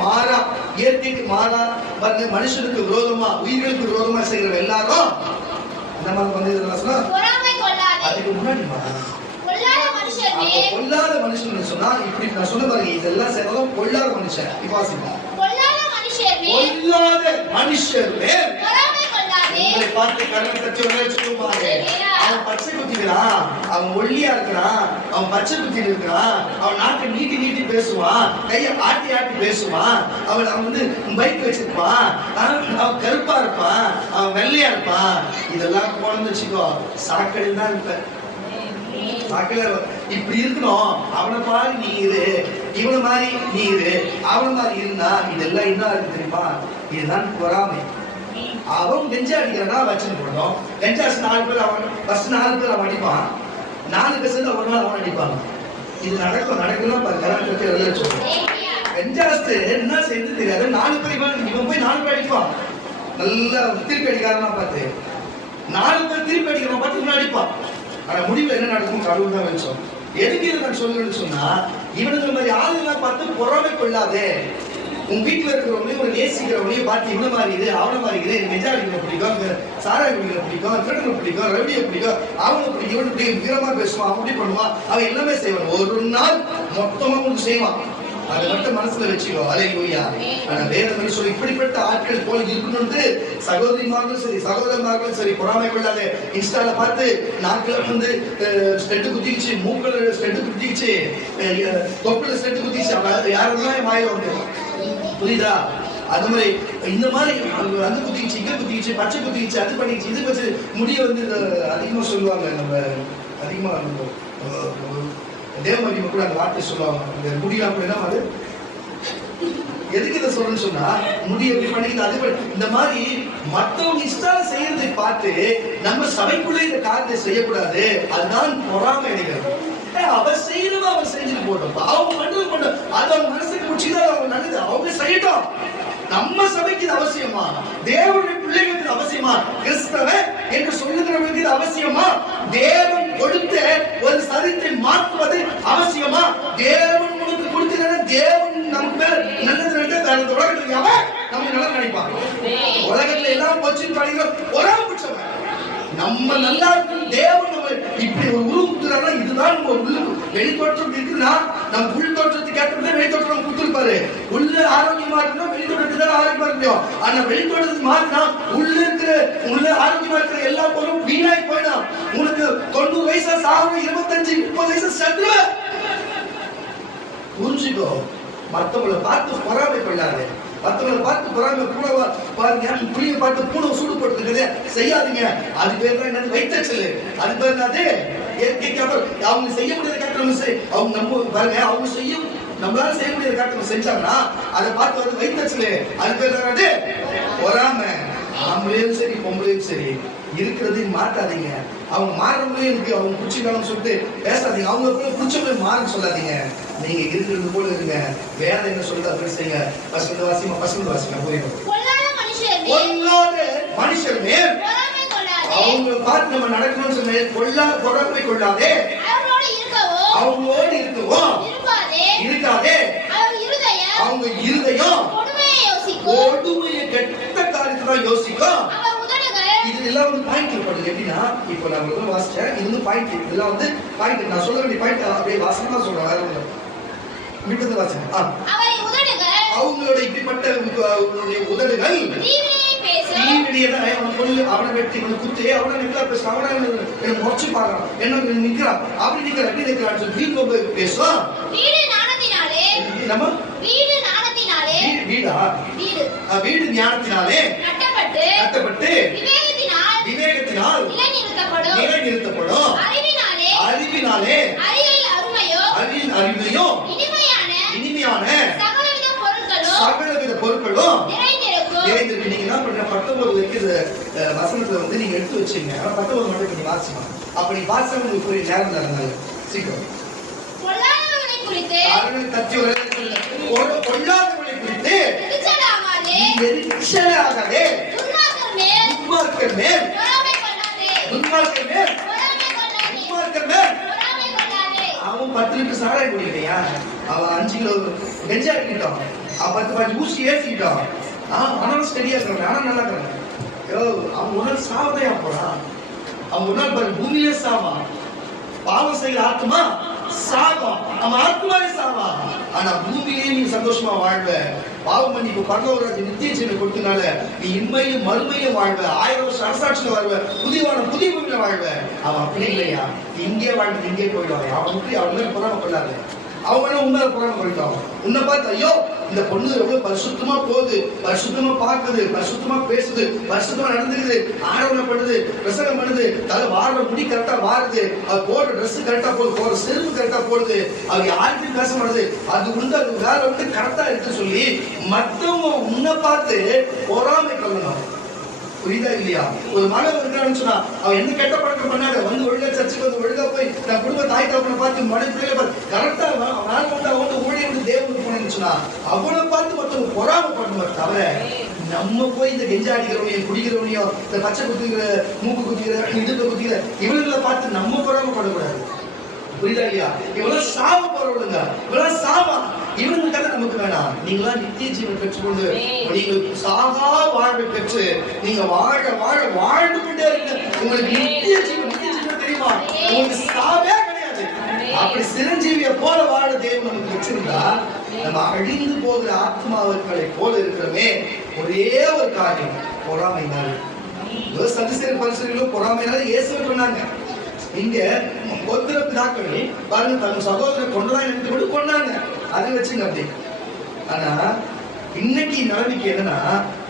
மாறா பாருங்க, மனுஷனுக்கு விரோதமா, உயிர்களுக்கு விரோதமா செய்யறவன் எல்லாரும் அந்த மாதிரி வந்து சொன்னா அதுக்கு முன்னாடி கொள்ளாத மனுஷன் சொன்னா இப்படி நான் சொன்ன பாருங்க, இதெல்லாம் சேர்ந்தாலும் கொள்ளாத மனுஷன். இவாசிப்பா கொள்ளாத மனுஷர் உங்களை பார்த்து கண்ணை தட்டி சொல்லுவாங்க, அவன் பச்சை குத்திக்கிறான், அவன் ஒல்லியா இருக்கிறான், அவன் பச்சை குத்திட்டு இருக்கிறான், அவன் நாட்டை நீட்டி நீட்டி பேசுவான், கையை ஆட்டி ஆட்டி பேசுவான், அவன் வந்து பைக் வச்சிருப்பான், அவன் கருப்பா இருப்பான், அவன் வெள்ளையா இருப்பான். இதெல்லாம் போனது வச்சுக்கோ, சாக்கடையில் தான் இருப்ப. இப்படி இருக்கணும். அவனை மாதிரி நீ இரு, இவனை மாதிரி நீ இரு, அவனை மாதிரி இருந்தா இதெல்லாம் என்ன இருக்கு தெரியுமா? இதுதான் பொறாமை. அவன் கெஞ்சா அடிக்கிறனா வச்சுட்டு போடணும். கெஞ்சா 4 பேர் அவன் ஃபர்ஸ்ட் 4 பேர் அவன் அடிப்பான், 4 பேர் சேர்ந்து ஒரு நாள் அவன் அடிப்பான். இது நடக்கலாம் பாருங்க. கெஞ்சாஸ்து என்ன செய்து தெரியாது. 4 பேர் இவன் போய் 4 பேர் அடிப்பான். நல்லா திருப்பி அடிக்காரனா பார்த்து 4 பேர் திருப்பி அடிக்கிறவன் பார்த்து இவன் அடிப்பான். ஆனா முடிவுல என்ன நடக்கும் கடவுள் தான் வச்சோம். எதுக்கு இதை நான் சொல்லுன்னு சொன்னா, இவனுக்கு மாதிரி ஆளுநர் பார்த்து பொறாமை கொள்ளாதே. உன் வீட்டுல இருக்கிறவங்களையும் ஒரு நேசிக்கிறவங்களையும் பார்த்து இவனை மாதிரி இது, அவனை மாதிரி இது, மெஜா அடிக்கிற பிடிக்கும், சாரா குடிக்கிற பிடிக்கும், திருடனை பிடிக்கும், ரவியை பிடிக்கும், அவனை பிடிக்கும், இவனை பிடிக்கும், வீரமா பேசுவான், அப்படி பண்ணுவான், அவன் எல்லாமே செய்வான். ஒரு நாள் மொத்தமா ஒன்று செய்வான். அதை மட்டும் மனசுல வச்சுக்கோ. அல்லேலூயா. ஆனா வேதம் சொல்லி இப்படிப்பட்ட ஆட்கள் போல இருக்கணும்னு சகோதரிமார்களும் சரி, சகோதரமார்களும் சரி, பொறாமை கொள்ளாத. இன்ஸ்டால பார்த்து நாக்குல வந்து ஸ்டெட் குத்திச்சு, மூக்குல ஸ்டெட் குத்திச்சு, தொப்புல ஸ்டெட் குத்திச்சு, யாரெல்லாம் வாயில வந்து புரியுதா? அது மாதிரி இந்த மாதிரி அந்த குத்திச்சு, இங்க குத்திச்சு, பச்சை குத்திச்சு, அது பண்ணிச்சு, இது வச்சு முடிய வந்து அதிகமா சொல்லுவாங்க. நம்ம அதிகமா தேவமதியம் கூட அந்த வார்த்தை சொல்லுவாங்க. இந்த முடியலாம் என்ன அது எதுக்கு இதை சொல்றேன்னு சொன்னா முடி எப்படி பண்ணிக்கிது அது இந்த மாதிரி மத்தவங்க இஷ்டம் செய்யறதை பார்த்து நம்ம சபைக்குள்ளே இந்த காரியத்தை செய்யக்கூடாது. அதுதான் பொறாமை அடைகிறது. அவர் செய்யறதோ அவர் செஞ்சுட்டு போட்டோம், அவங்க பண்ணது போட்டோம், அது அவங்க மனசுக்கு முடிச்சுதான் அவங்க நல்லது, அவங்க செய்யட்டும். நம்ம சபைக்கு இது அவசியமா? தேவனுடைய பிள்ளைகளுக்கு இது அவசியமா? கிறிஸ்தவ என்று சொல்லுகிறவர்களுக்கு இது அவசியமா? தேவன் கொடுத்த ஒரு சரீரத்தை மாற்றுவது அவசியமா? தேவன் உனக்கு கொடுத்த தேவன் நமக்கு மேல நல்லது நினைத்த உலகத்துல அவன் நம்ம நல்லா நினைப்பாங்க. உலகத்துல எல்லாம் போச்சு ஒராம நம்ம நல்லா இருக்கும். தேவன் நம்ம இப்படி ஒரு உருவுக்குறானா இதுதான் நம்ம உள்ளுக்கு வெளித்தோற்றம் இருக்குன்னா நம்ம உள் தோற்றத்துக்கு ஏற்ற வெளித்தோற்றம் கொடுத்துருப்பாரு. உள்ள ஆரோக்கியமா இருக்கணும், வெளித்தோற்றத்துக்கு தான் ஆரோக்கியமா இருக்கணும். ஆனா வெளித்தோற்றத்துக்கு மாறினா உள்ள ஆரோக்கியமா இருக்கிற எல்லா பொருளும் வீணாய் போயிடும். உனக்கு 90 வயசா சாவு, 25 30 வயசு சத்துவ புரிஞ்சுக்கோ. மற்றவங்களை பார்த்து பொறாமை கொள்ளாது. மற்றவங்களை பார்த்து பொறாமை கூட பாருங்க, புளிய பார்த்து பூனை சூடு போட்டுருக்குது செய்யாதீங்க. அது பேர் தான் என்னது? வைத்தச்சல். அது பேர் என்னது? அவங்க செய்ய முடியாத காரணம் அவங்க நம்ம பாருங்க, அவங்க செய்யும் நம்மளால செய்ய முடியாத காரணம் செஞ்சாங்கன்னா அதை பார்த்து வந்து வைத்தச்சல். அது பேர் என்னது? பொறாமை. ஆம்பளையும் சரி பொம்பளையும் சரி இருக்கிறது மாத்தாதீங்க. அவங்க மாறவங்களே இருக்கு, அவங்க பிடிச்சிக்கலாம்னு சொல்லிட்டு பேசாதீங்க. அவங்க பிடிச்சவங்களை மாற சொல்லாதீங்க. நீங்க இருக்கிறது போல இருங்க. வேற என்ன சொல்றது அப்படி செய்யுங்க. பசங்க வாசிமா புரியும். மனுஷர் மேல் அவங்க பார்த்து நம்ம நடக்கணும்னு சொன்ன பொறாமை கொள்ளாதே, அவங்களோடு இருக்கவும் இருக்காதே. அவங்க இருதயம் கொடுமையை கெட்ட காரியத்தை தான் யோசிக்கும். இது எல்லாம் வந்து பாயிண்ட் படுது. எப்படின்னா இப்போ நான் வந்து வாசிச்சேன், இது வந்து பாயிண்ட். இதெல்லாம் வந்து பாயிண்ட். நான் சொல்ல வேண்டிய பாயிண்ட் அப்படியே வாசமா சொல்றேன். வேற ஒன்று இப்படி வாசிச்சேன். அவங்களோட இப்படிப்பட்ட உதடுகள் அவனை வெட்டி குத்து அவனை நிக்கா பேச அவனை முறைச்சு பாக்குறான், என்ன நிக்கிறான் அப்படி நிக்கிறான் எப்படி நிக்கிறான்னு சொல்லி பேசுவான். நம்ம வீடு ஞானத்தினாலே கட்டப்பட்டு விவேகத்தினால் நிலைநிறுத்தப்படும். அறிவினாலே அறிவையோ இனிமையான சகலவித பொருட்களும் நிறைந்திருக்கு. நீங்க என்ன பண்ண 19 வைக்கிற வசனத்துல வந்து நீங்க எடுத்து வச்சீங்க. 19 மட்டும் நீங்க வாசிமா. அப்ப நீ வாசிச்சா உங்களுக்கு புரிய நேரம் தரனால சீக்கிரம். கொள்ளாதவனை குறித்து எரிச்சலாகாதே. துன்மார்க்கர் மேல் அவன் 10 லிட்டர் சாராயம் குடிக்கிறியா? அவன் 5 கிலோ கெஞ்சா எடுத்துட்டான், 10 ஊசி ஏற்றிட்டான். ஆனாலும் ஸ்டெடியா இருக்கிறான், ஆனா நல்லா இருக்கிறான். அவன் ஒரு நாள் சாவதையா போறான். அவன் ஒரு நாள் பாரு பூமியே சாவா. பாவம் செய்கிற ஆத்மா சாவா, அவன் ஆத்மாவே சாவா. ஆனா பூமியிலே நீ சந்தோஷமா வாழ்வ. பாவம் பண்ணி இப்ப பரலோகராஜ் நித்திய ஜீவனை கொடுத்தனால நீ இன்மையும் மறுமையும் வாழ்வ. 1000 வருஷம் அரசாட்சியில வாழ்வ. புதிய பூமியில வாழ்வ. அவன் அப்படி இல்லையா? இங்கே வாழ்ந்து இங்கே போயிடுவாங்க. அவனுக்கு அவங்க பொறாம கொள்ளாது. அவங்க உண்மையில பொறாம கொள்ளிட்டாங்க. உன்னை பார்த்து ஐயோ இந்த பொண்ணு எவ்வளவு பரிசுத்தமா போகுது, பரிசுத்தமா பார்க்குது, பரிசுத்தமா பேசுது, பரிசுத்தமா நடந்துக்குது, ஆரோக்கியம் பண்ணுது, பிரசங்கம் பண்ணுது, தலை வார முடி கரெக்டா வாருது, அது போடுற ட்ரெஸ் கரெக்டா போகுது, போடுற செருப்பு கரெக்டா போடுது, அது யாருக்கும் பேச மாட்டுது, அது உண்டு அது வேற வந்து கரெக்டா இருக்கு சொல்லி மத்தவங்க உன்னை பார்த்து பொறாமை கொள்ளணும். புரியுதா இல்லையா? ஒரு மகன் இருக்கிறான்னு சொன்னா அவன் எந்த கெட்ட பழக்கம் பண்ணாத வந்து ஒழுங்கா சர்ச்சுக்கு வந்து ஒழுங்கா போய் நான் குடும்ப தாய் தகப்பனை பார்த்து மழை பிள்ளைகளை பார்த்து கரெக்டா நான் வந்து அவங்க ஊழிய வந்து தேவனுக்கு போனேன்னு சொன்னா அவனை பார்த்து மற்றவங்க பொறாம பண்ணுவார். தவிர நம்ம போய் இந்த கெஞ்சாடிக்கிறவனையும் குடிக்கிறவனையும் இந்த பச்சை குத்திக்கிற மூக்கு குத்திக்கிற இடுப்பை குத்திக்கிற இவங்களை பார்த்து நம்ம பொறாம பண்ணக்கூடாது. புரியுதா இல்லையா? இவெல்லாம் சாவ போறவங்க, இவெல்லாம் சாவா, இவனுக்காக நமக்கு வேணாம். நீங்களா நித்திய ஜீவன் பெற்றுக்கொண்டு நீங்க சாகா வாழ்வை பெற்று நீங்க வாழ்ந்து கொண்டே இருக்க. உங்களுக்கு நித்திய ஜீவன் தெரியுமா? உங்களுக்கு சாவே கிடையாது. அப்படி சிரஞ்சீவிய போல வாழ தேவன் நமக்கு வச்சிருந்தா நம்ம அழிந்து போகிற ஆத்மாக்களை போல இருக்கிறமே. ஒரே ஒரு காரியம், பொறாமைனால. சதுசேர பரிசுகளும் பொறாமைனால இயேசுவை சொன்னாங்க. இங்க ஒருத்தர பிதாக்கள் பாருங்க தன் சகோதரரை கொண்டதான் நினைத்து கொண்டு கொண்டாங்க. அதை வச்சுங்க அப்படி. ஆனா இன்னைக்கு நிலைமைக்கு என்னன்னா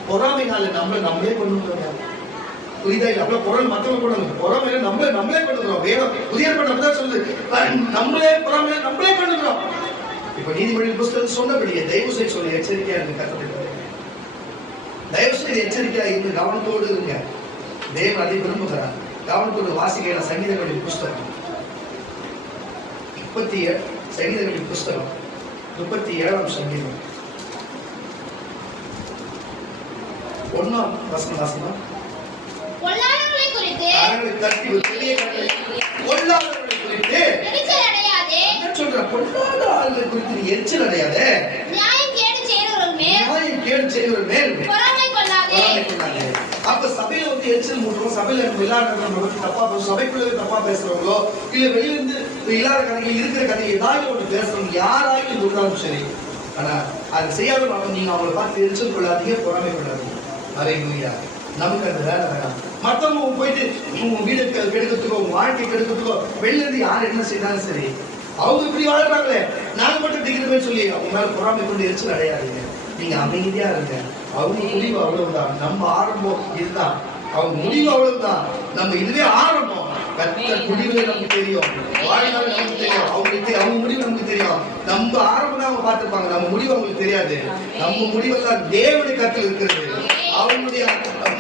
பொறாமைனால நம்மளே கொண்டு வந்துடுறோம். புரியுதா இல்ல? அப்ப பொறாமை மத்தவங்க கொண்டு பொறாமையில நம்மளே கொண்டு வந்துடுறோம். வேற புதிய பண்ணதான் சொல்லுது நம்மளே பொறாமையில நம்மளே கொண்டு வந்துடுறோம். இப்ப நீதிமொழிகள் புத்தகத்தில் சொன்னபடியே தயவு செய்து சொல்லி எச்சரிக்கையா இருந்து கத்தப்பட்டு தயவு செய்து எச்சரிக்கையா இருந்து கவனத்தோடு இருங்க. தேவன் அதை விரும்புகிறார். கவனத்தோடு வாசிக்கிற சங்கீதங்களின் புஸ்தகம் 37 சங்கீதங்களின் புஸ்தகம் 37ஆம் சங்கீதம் 1ஆம் வசனம். பொல்லாதவர்களை குறித்து தட்டி ஒரு பெரிய கட்டளை. பொல்லாதவர்களை குறித்து எரிச்சல் அடையாதே. சொல்ற பொல்லாத ஆளுகளை குறித்து நீ எரிச்சல் அடையாதே. நியாயம் கேடு செய்கிறவர் மேல் பொறாமை கொள்ளாதே. அப்ப சபையில வந்து எரிச்சல் மூட்டுறோம், சபையில விளையாடுறவங்க தப்பா பேசும், சபைக்குள்ளே தப்பா பேசுறவங்களோ இல்ல வெளியிருந்து இல்லாத கதைகள் இருக்கிற கதை ஏதாவது ஒன்று பேசுறவங்க யாராயும் இருந்தாலும் சரி, ஆனா அது செய்யாத நீங்க அவங்களை பார்த்து எரிச்சல் கொள்ளாதீங்க, பொறாமை கொள்ளாதீங்க. அல்லேலூயா. நமக்கு அந்த வேலை வேணாம். மத்தவங்க போயிட்டு உங்க வீடு கெடுக்கிறதுக்கோ உங்க வாழ்க்கை கெடுக்கிறதுக்கோ வெளில இருந்து யார் என்ன செய்தாலும் சரி, அவங்க இப்படி வாழ்றாங்களே நாங்க மட்டும் டிகிரி சொல்லி அவங்க மேல பொறாமை கொண்டு எரிச்சல் அடையாதீங்க. நீங்க அமைதியா இருங்க. அவங்க முடிவு அவ்வளவுதான், நம்ம ஆரம்பம் இதுதான். அவங்க முடிவு அவ்வளவுதான், நம்ம இதுவே ஆரம்பம். கர்த்தர் முடிவு நமக்கு தெரியும், வாழ்நாள் நமக்கு தெரியும், அவங்க முடிவு நமக்கு தெரியும். நம்ம ஆரம்பம் தான் அவங்க பார்த்துப்பாங்க, நம்ம முடிவு அவங்களுக்கு தெரியாது. நம்ம முடிவெல்லாம் தேவனுடைய கருத்தில் இருக்கிறது. அவங்களுடைய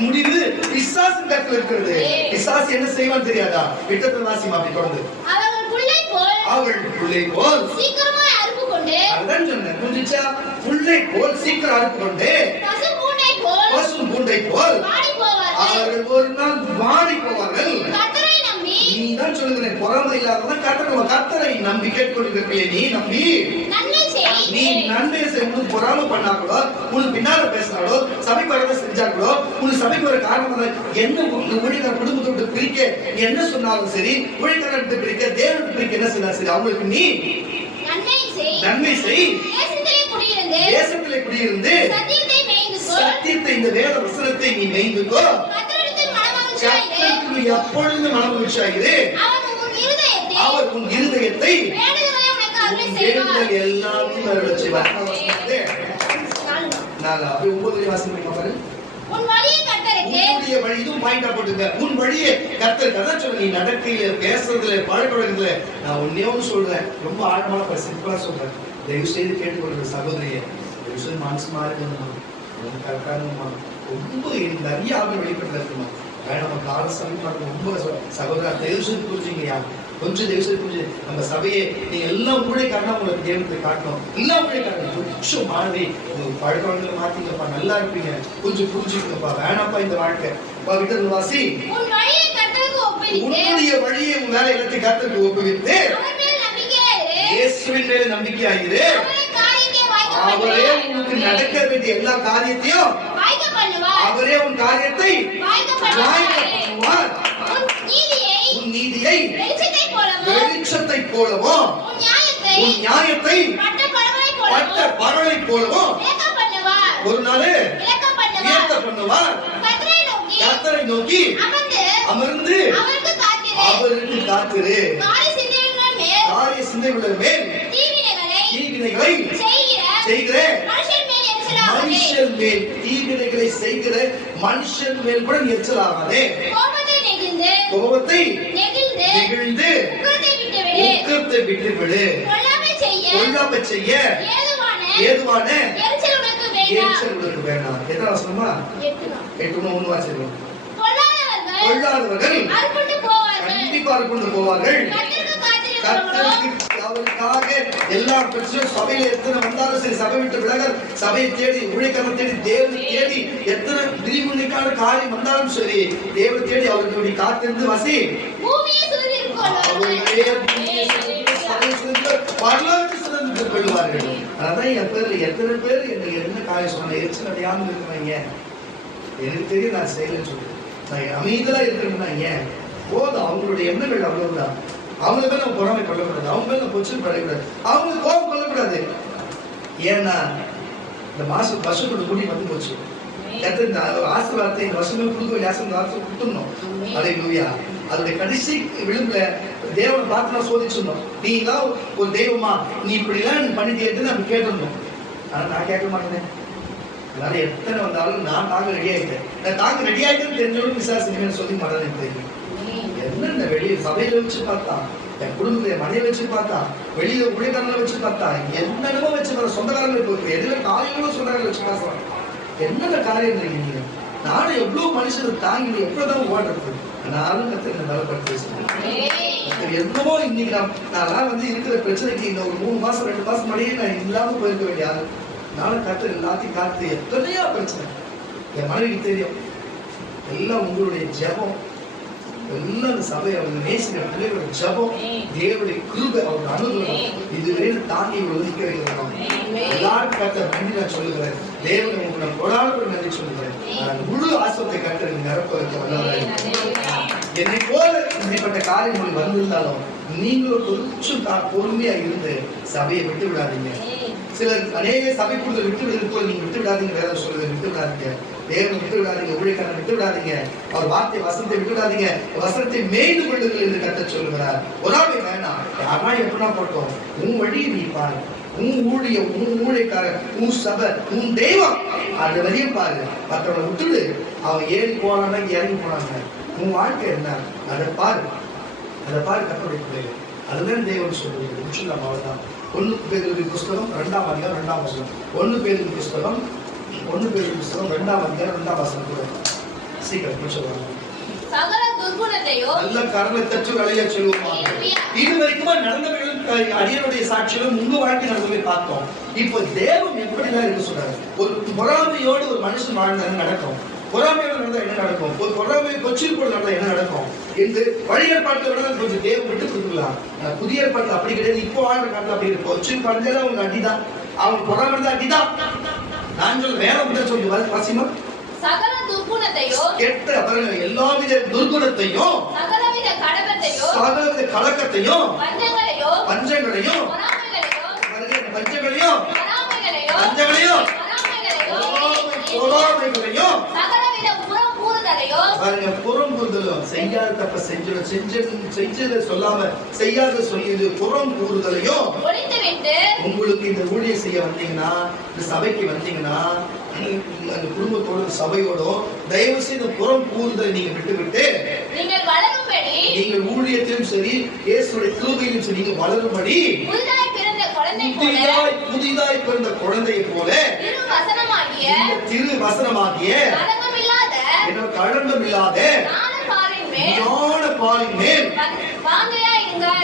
முடிவு பிசாசு கருத்தில் இருக்கிறது. பிசாசு என்ன செய்வான்னு தெரியாதா? விட்டத்தில் வாசிமா அப்படி தொடர்ந்து அவள் புள்ளை போல் சீக்கிரமாய் அறுப்பு கொண்டு, அதான் சொன்னேன் புரிஞ்சா, புள்ளை போல் சீக்கிரம் அறுப்பு கொண்டு பசும் பூண்டை போல் அவர்கள் ஒரு நாள் வாடி போவார்கள். கர்த்தரை நம்பி நீ தான் சொல்லுகிறேன், பொறாமை இல்லாதவன் கர்த்தரை நம்பி கேட்கொண்டிருக்கிறே. நீ நம்பி நீ நன்மை செய்யும் பொறாமை பண்ணா கூட, உனக்கு பின்னால பேசினாலோ சபைக்கு வரத செஞ்சாங்களோ, உனக்கு சபைக்கு வர காரணம் என்ன ஊழியக்கார குடும்பத்தை விட்டு பிரிக்க என்ன சொன்னாலும் சரி, ஊழியக்காரரை விட்டு பிரிக்க தேவனை பிரிக்க என்ன சொன்னாலும் சரி, அவங்களுக்கு நீ நன்மை செய், தேசத்திலே குடியிருந்து சத்தியத்தை இந்த வேத வசனத்தை நீ மேய்ந்துக்கோ, கர்த்தருக்கு எப்பொழுது மனமகிழ்ச்சியாயிரு, அவர் உன் இருதயத்தை எல்லாத்தையும் அருளச் செய்வார். நான் அப்படியே 9 வாசிக்க பாரு. உன்னுடைய வழி, இதுவும் பாயிண்டா போட்டுங்க. உன் வழியே கர்த்தருக்கு. அதான் சொல்ல, நீ நடக்கையில பேசுறதுல பழக்கவழக்கத்துல நான் ஒன்னே ஒன்று சொல்றேன், ரொம்ப ஆழமான சிம்பிளா சொல்றேன். தயவு செய்து கேட்டுக்கொள்ற சகோதரியை, தயவு செய்து மனசு மாறிக்கணுமா, கரெக்டானுமா, ரொம்ப நிறைய ஆபத்து வெளிப்பட்டு இருக்குமா, நம்ம கால சமயம் ரொம்ப சகோதரா தயவு செய்து புரிஞ்சுங்கயா, கொஞ்சம் தயவு செய்து புரிஞ்சு. நம்ம சபையை நீங்க எல்லாம் ஊழியக்காரனா உங்களுக்கு தேவனத்தை காட்டணும், எல்லா ஊழியக்காரங்க கொஞ்சம் மாறி பழக்கவழக்கங்களை மாத்திங்கப்பா, நல்லா இருப்பீங்க, கொஞ்சம் புரிஞ்சுக்கங்கப்பா, வேணாப்பா இந்த வாழ்க்கை. விட்டது வாசி, உன்னுடைய வழியை உன் வேலை எல்லாத்தையும் கர்த்தருக்கு ஒப்புவித்து இயேசுவின் மேல நம்பிக்கையாயிரு, அவரே உனக்கு நடக்க வேண்டிய எல்லா காரியத்தையும் அவரே உன் காரியத்தை பண்ணுவார். உன் நீதியை வெளிச்சத்தை போலவும் உன் நியாயத்தை பட்ட பறவை போலவும் ஒரு நாள் உயர்த்த பண்ணுவார். கர்த்தரை நோக்கி அமர்ந்து அவருக்கு காத்திரு. காரிய சிந்தையுள்ள மேல் தீவினைகளை செய்கிற மனுஷன் மேல், தீவினைகளை செய்கிற மனுஷன் மேல் கூட எரிச்சல் ஆகாதே. கோபத்தை நெகிழ்ந்து உக்கிரத்தை விட்டுவிடு. கொள்ளாமை செய்ய ஏதுவான எரிச்சல் உனக்கு வேண்டாம். எத்தனை வசனமா? 8:1 வாசிக்கிறோம். கொள்ளாதவர்கள் கண்டிப்பா கொண்டு போவார்கள். அவருக்காக எல்லா பிரச்சனையும் சபையில எத்தனை வந்தாலும் சரி, சபை விட்டு விலகல், சபையை தேடி ஊழியக்காரனை தேடி தேவனை தேடி எத்தனை பிரிவுக்கான காரியம் வந்தாலும் சரி, தேவனை தேடி அவருக்கு காத்திருந்து வசி வரலாற்று சிறந்து கொள்வார்கள். அதான் என் பேர்ல எத்தனை பேர் எனக்கு என்ன காரியம் சொன்ன எரிச்சல் அடையாமல் இருக்கிறாங்க. எனக்கு தெரியும் நான் செய்யலன்னு சொல்லி நான் அமைதியா இருக்கிறேன்னா ஏன் போதும். அவங்களுடைய எண்ணங்கள் அவ்வளவுதான். அவங்க மேல நம்ம பொறாமை கொள்ளக்கூடாது, அவங்க மேல நம்ம பொச்சல் படக்கூடாது, அவங்க கோபம் கொள்ளக்கூடாது. ஏன்னா இந்த மாசம் வருஷத்தோட கூடி வந்து போச்சு. ஆசீர்வாதத்தை இந்த வருஷமே கொடுக்க ஆசீர்வாதத்தை கொடுத்துடணும். அல்லேலூயா. அதோடைய கடைசி விளிம்புல தேவனை பார்த்து நான் சோதிச்சிடணும். நீ எல்லாம் ஒரு தெய்வமா, நீ இப்படி எல்லாம் பண்ணிட்டேன்னு நம்ம கேட்டிருந்தோம். ஆனா நான் கேட்க மாட்டேன். எல்லாரும் எத்தனை வந்தாலும் நான் தாங்க ரெடி ஆயிட்டேன். நான் தாங்க ரெடி ஆயிட்டேன்னு தெரிஞ்சவங்க விசாரிச்சு சொல்லி மாட்டேன். எனக்கு தெரியும் என்னென்ன வெளியே சபையில வச்சு பார்த்தா, என் குடும்பத்தை மனையை வச்சு பார்த்தா, வெளியில ஊழியக்காரங்களை வச்சு பார்த்தா, என்னென்னமோ வச்சு பார்த்தா, சொந்தக்காரங்களை போய் எதுல காரியங்களும் சொந்தக்காரங்களை வச்சு பேசுறாங்க. என்னென்ன காரியம் இருக்கீங்க? நானும் எவ்வளவு மனுஷன் தாங்கி எப்படிதான் ஓடுறது? நானும் கத்துக்க பலப்படுத்த என்னமோ இன்னைக்கு நான் வந்து இருக்கிற பிரச்சனைக்கு இந்த ஒரு 3 மாசம் 2 மாசம் முன்னாடியே நான் இல்லாம போயிருக்க வேண்டிய ஆளு. நானும் கத்து எல்லாத்தையும் காத்து எத்தனையோ பிரச்சனை என் மனைவிக்கு தெரியும். எல்லாம் உங்களுடைய ஜெபம், எல்லாம் அந்த சபையை அவங்க நேசிக்கிற பிள்ளைகளோட ஜெபம், தேவனுடைய கிருபை, அவங்க அனுகிரகம், இதுவே தாங்கி ஒதுக்க வைக்கிறோம். எல்லாரும் கத்த நன்றி நான் சொல்லுகிறேன். தேவனை உங்களை கொடாத நன்றி சொல்லுகிறேன். முழு ஆசத்தை கட்ட நிரப்ப வைக்க வல்லவராய் என்னை போல இப்படிப்பட்ட காரியங்கள் வந்திருந்தாலும் நீங்களும் கொஞ்சம் பொறுமையா இருந்து சபையை விட்டு விடாதீங்க. சிலர் அநேக சபை குழுக்கள் விட்டு விடுறது நீங்க விட்டு விடாதீங்க. வேற சொல்லுங்க, விட்டு விடாதீங்க. தேவனை விட்டு விடாதீங்க. ஊழியக்காரனை விட்டு விடாதீங்க. அவர் வார்த்தை வசனத்தை விட்டு விடாதீங்க. வசனத்தை மேய்ந்து கொள்ளுங்கள் என்று கத்த சொல்லுகிறார். ஒரு ஆள் வேணாம், யாரா எப்படின்னா போட்டோம், உன் வழியை நீ பாரு, உன் ஊழியம், உன் ஊழியக்காரர், உன் சபை, உன் தெய்வம், அந்த வழியும் பாரு. மற்றவனை விட்டுடு. அவன் ஏறி போனான்னா இறங்கி போனாங்க. உன் வாழ்க்கை என்ன அதை பாரு, அதை பாரு. கத்தருடைய பிள்ளைகள் அதுதான் தேவன் சொல்லுவது. முற்றிலும் அவ்வளவுதான். 1 பேதுரு புஸ்தகம் 2ஆம் அதிகாரம் 2ஆம் வசனம். 1 பேதுரு புஸ்தகம் 2ஆம் அதிகாரம் 2ஆம் வசனம் கூட சீக்கிரம் சொல்லுவாங்க. சகல துர்குணத்தையும் நல்ல கரலை தச்சு விளைய சொல்லுவாங்க. இது வரைக்குமா நடந்தவர்களும் அடியனுடைய சாட்சியிலும் உங்க வாழ்க்கை நடந்தவை பார்த்தோம். இப்போ தேவன் எப்படிதான் இருக்க சொல்றாரு. ஒரு பொறாமையோடு ஒரு மனுஷன் வாழ்ந்தாலும் நடக்கும். பொறாமையோடு நடந்தா என்ன நடக்கும்? ஒரு பொறாமை கொச்சிருப்போடு நடந்தா என்ன நடக்கும் என்று வழிகள் பார்த்தவர்கள் கொஞ்சம் தேவன் விட்டு கொடுத்துக்கலாம். புதிய ஏற்பாடு அப்படி கிடையாது. இப்போ வாழ்ற காலத்துல அப்படி இருக்கும். கொச்சிருப்பாடு அவங்க அடிதான், அவங்க பொறாமை தான் அடிதான். நான் சொல்ல வேற முதல் சொல்லி வாசிமா. சகல துர்குணத்தையும், கெட்ட எல்லாவித துர்குணத்தையும், சகலவித கடகத்தையும், சகலவித கலக்கத்தையும், பஞ்சங்களையும், பஞ்சங்களையும், பஞ்சங்களையும், பஞ்சங்களையும், பொறாமைகளையும், சகலவித புறம்பூறுதலையும், பாருங்க, புறம்பூறுதலும் செய்யாத தப்ப செஞ்சதை சொல்லாம செய்யாத சொல்லியது புறம்பூறுதலையும் ஒழித்துவிட்டு, உங்களுக்கு இந்த ஊழியம் செய்ய வந்தீங்கன்னா, இந்த சபைக்கு வந்தீங்கன்னா, அந்த குடும்பத்தோட சபையோடும் தயவு செய்து புறம் கூறுதலை நீங்க விட்டுவிட்டு நீங்கள் வளரும்படி, நீங்கள் ஊழியத்திலும் சரி இயேசுவுடைய கிருபையிலும் சரி நீங்க வளரும்படி புதிதாய் பிறந்த குழந்தையை போல திரு வசனமாகிய களங்கமில்லாத ஞான பாலின் மேல்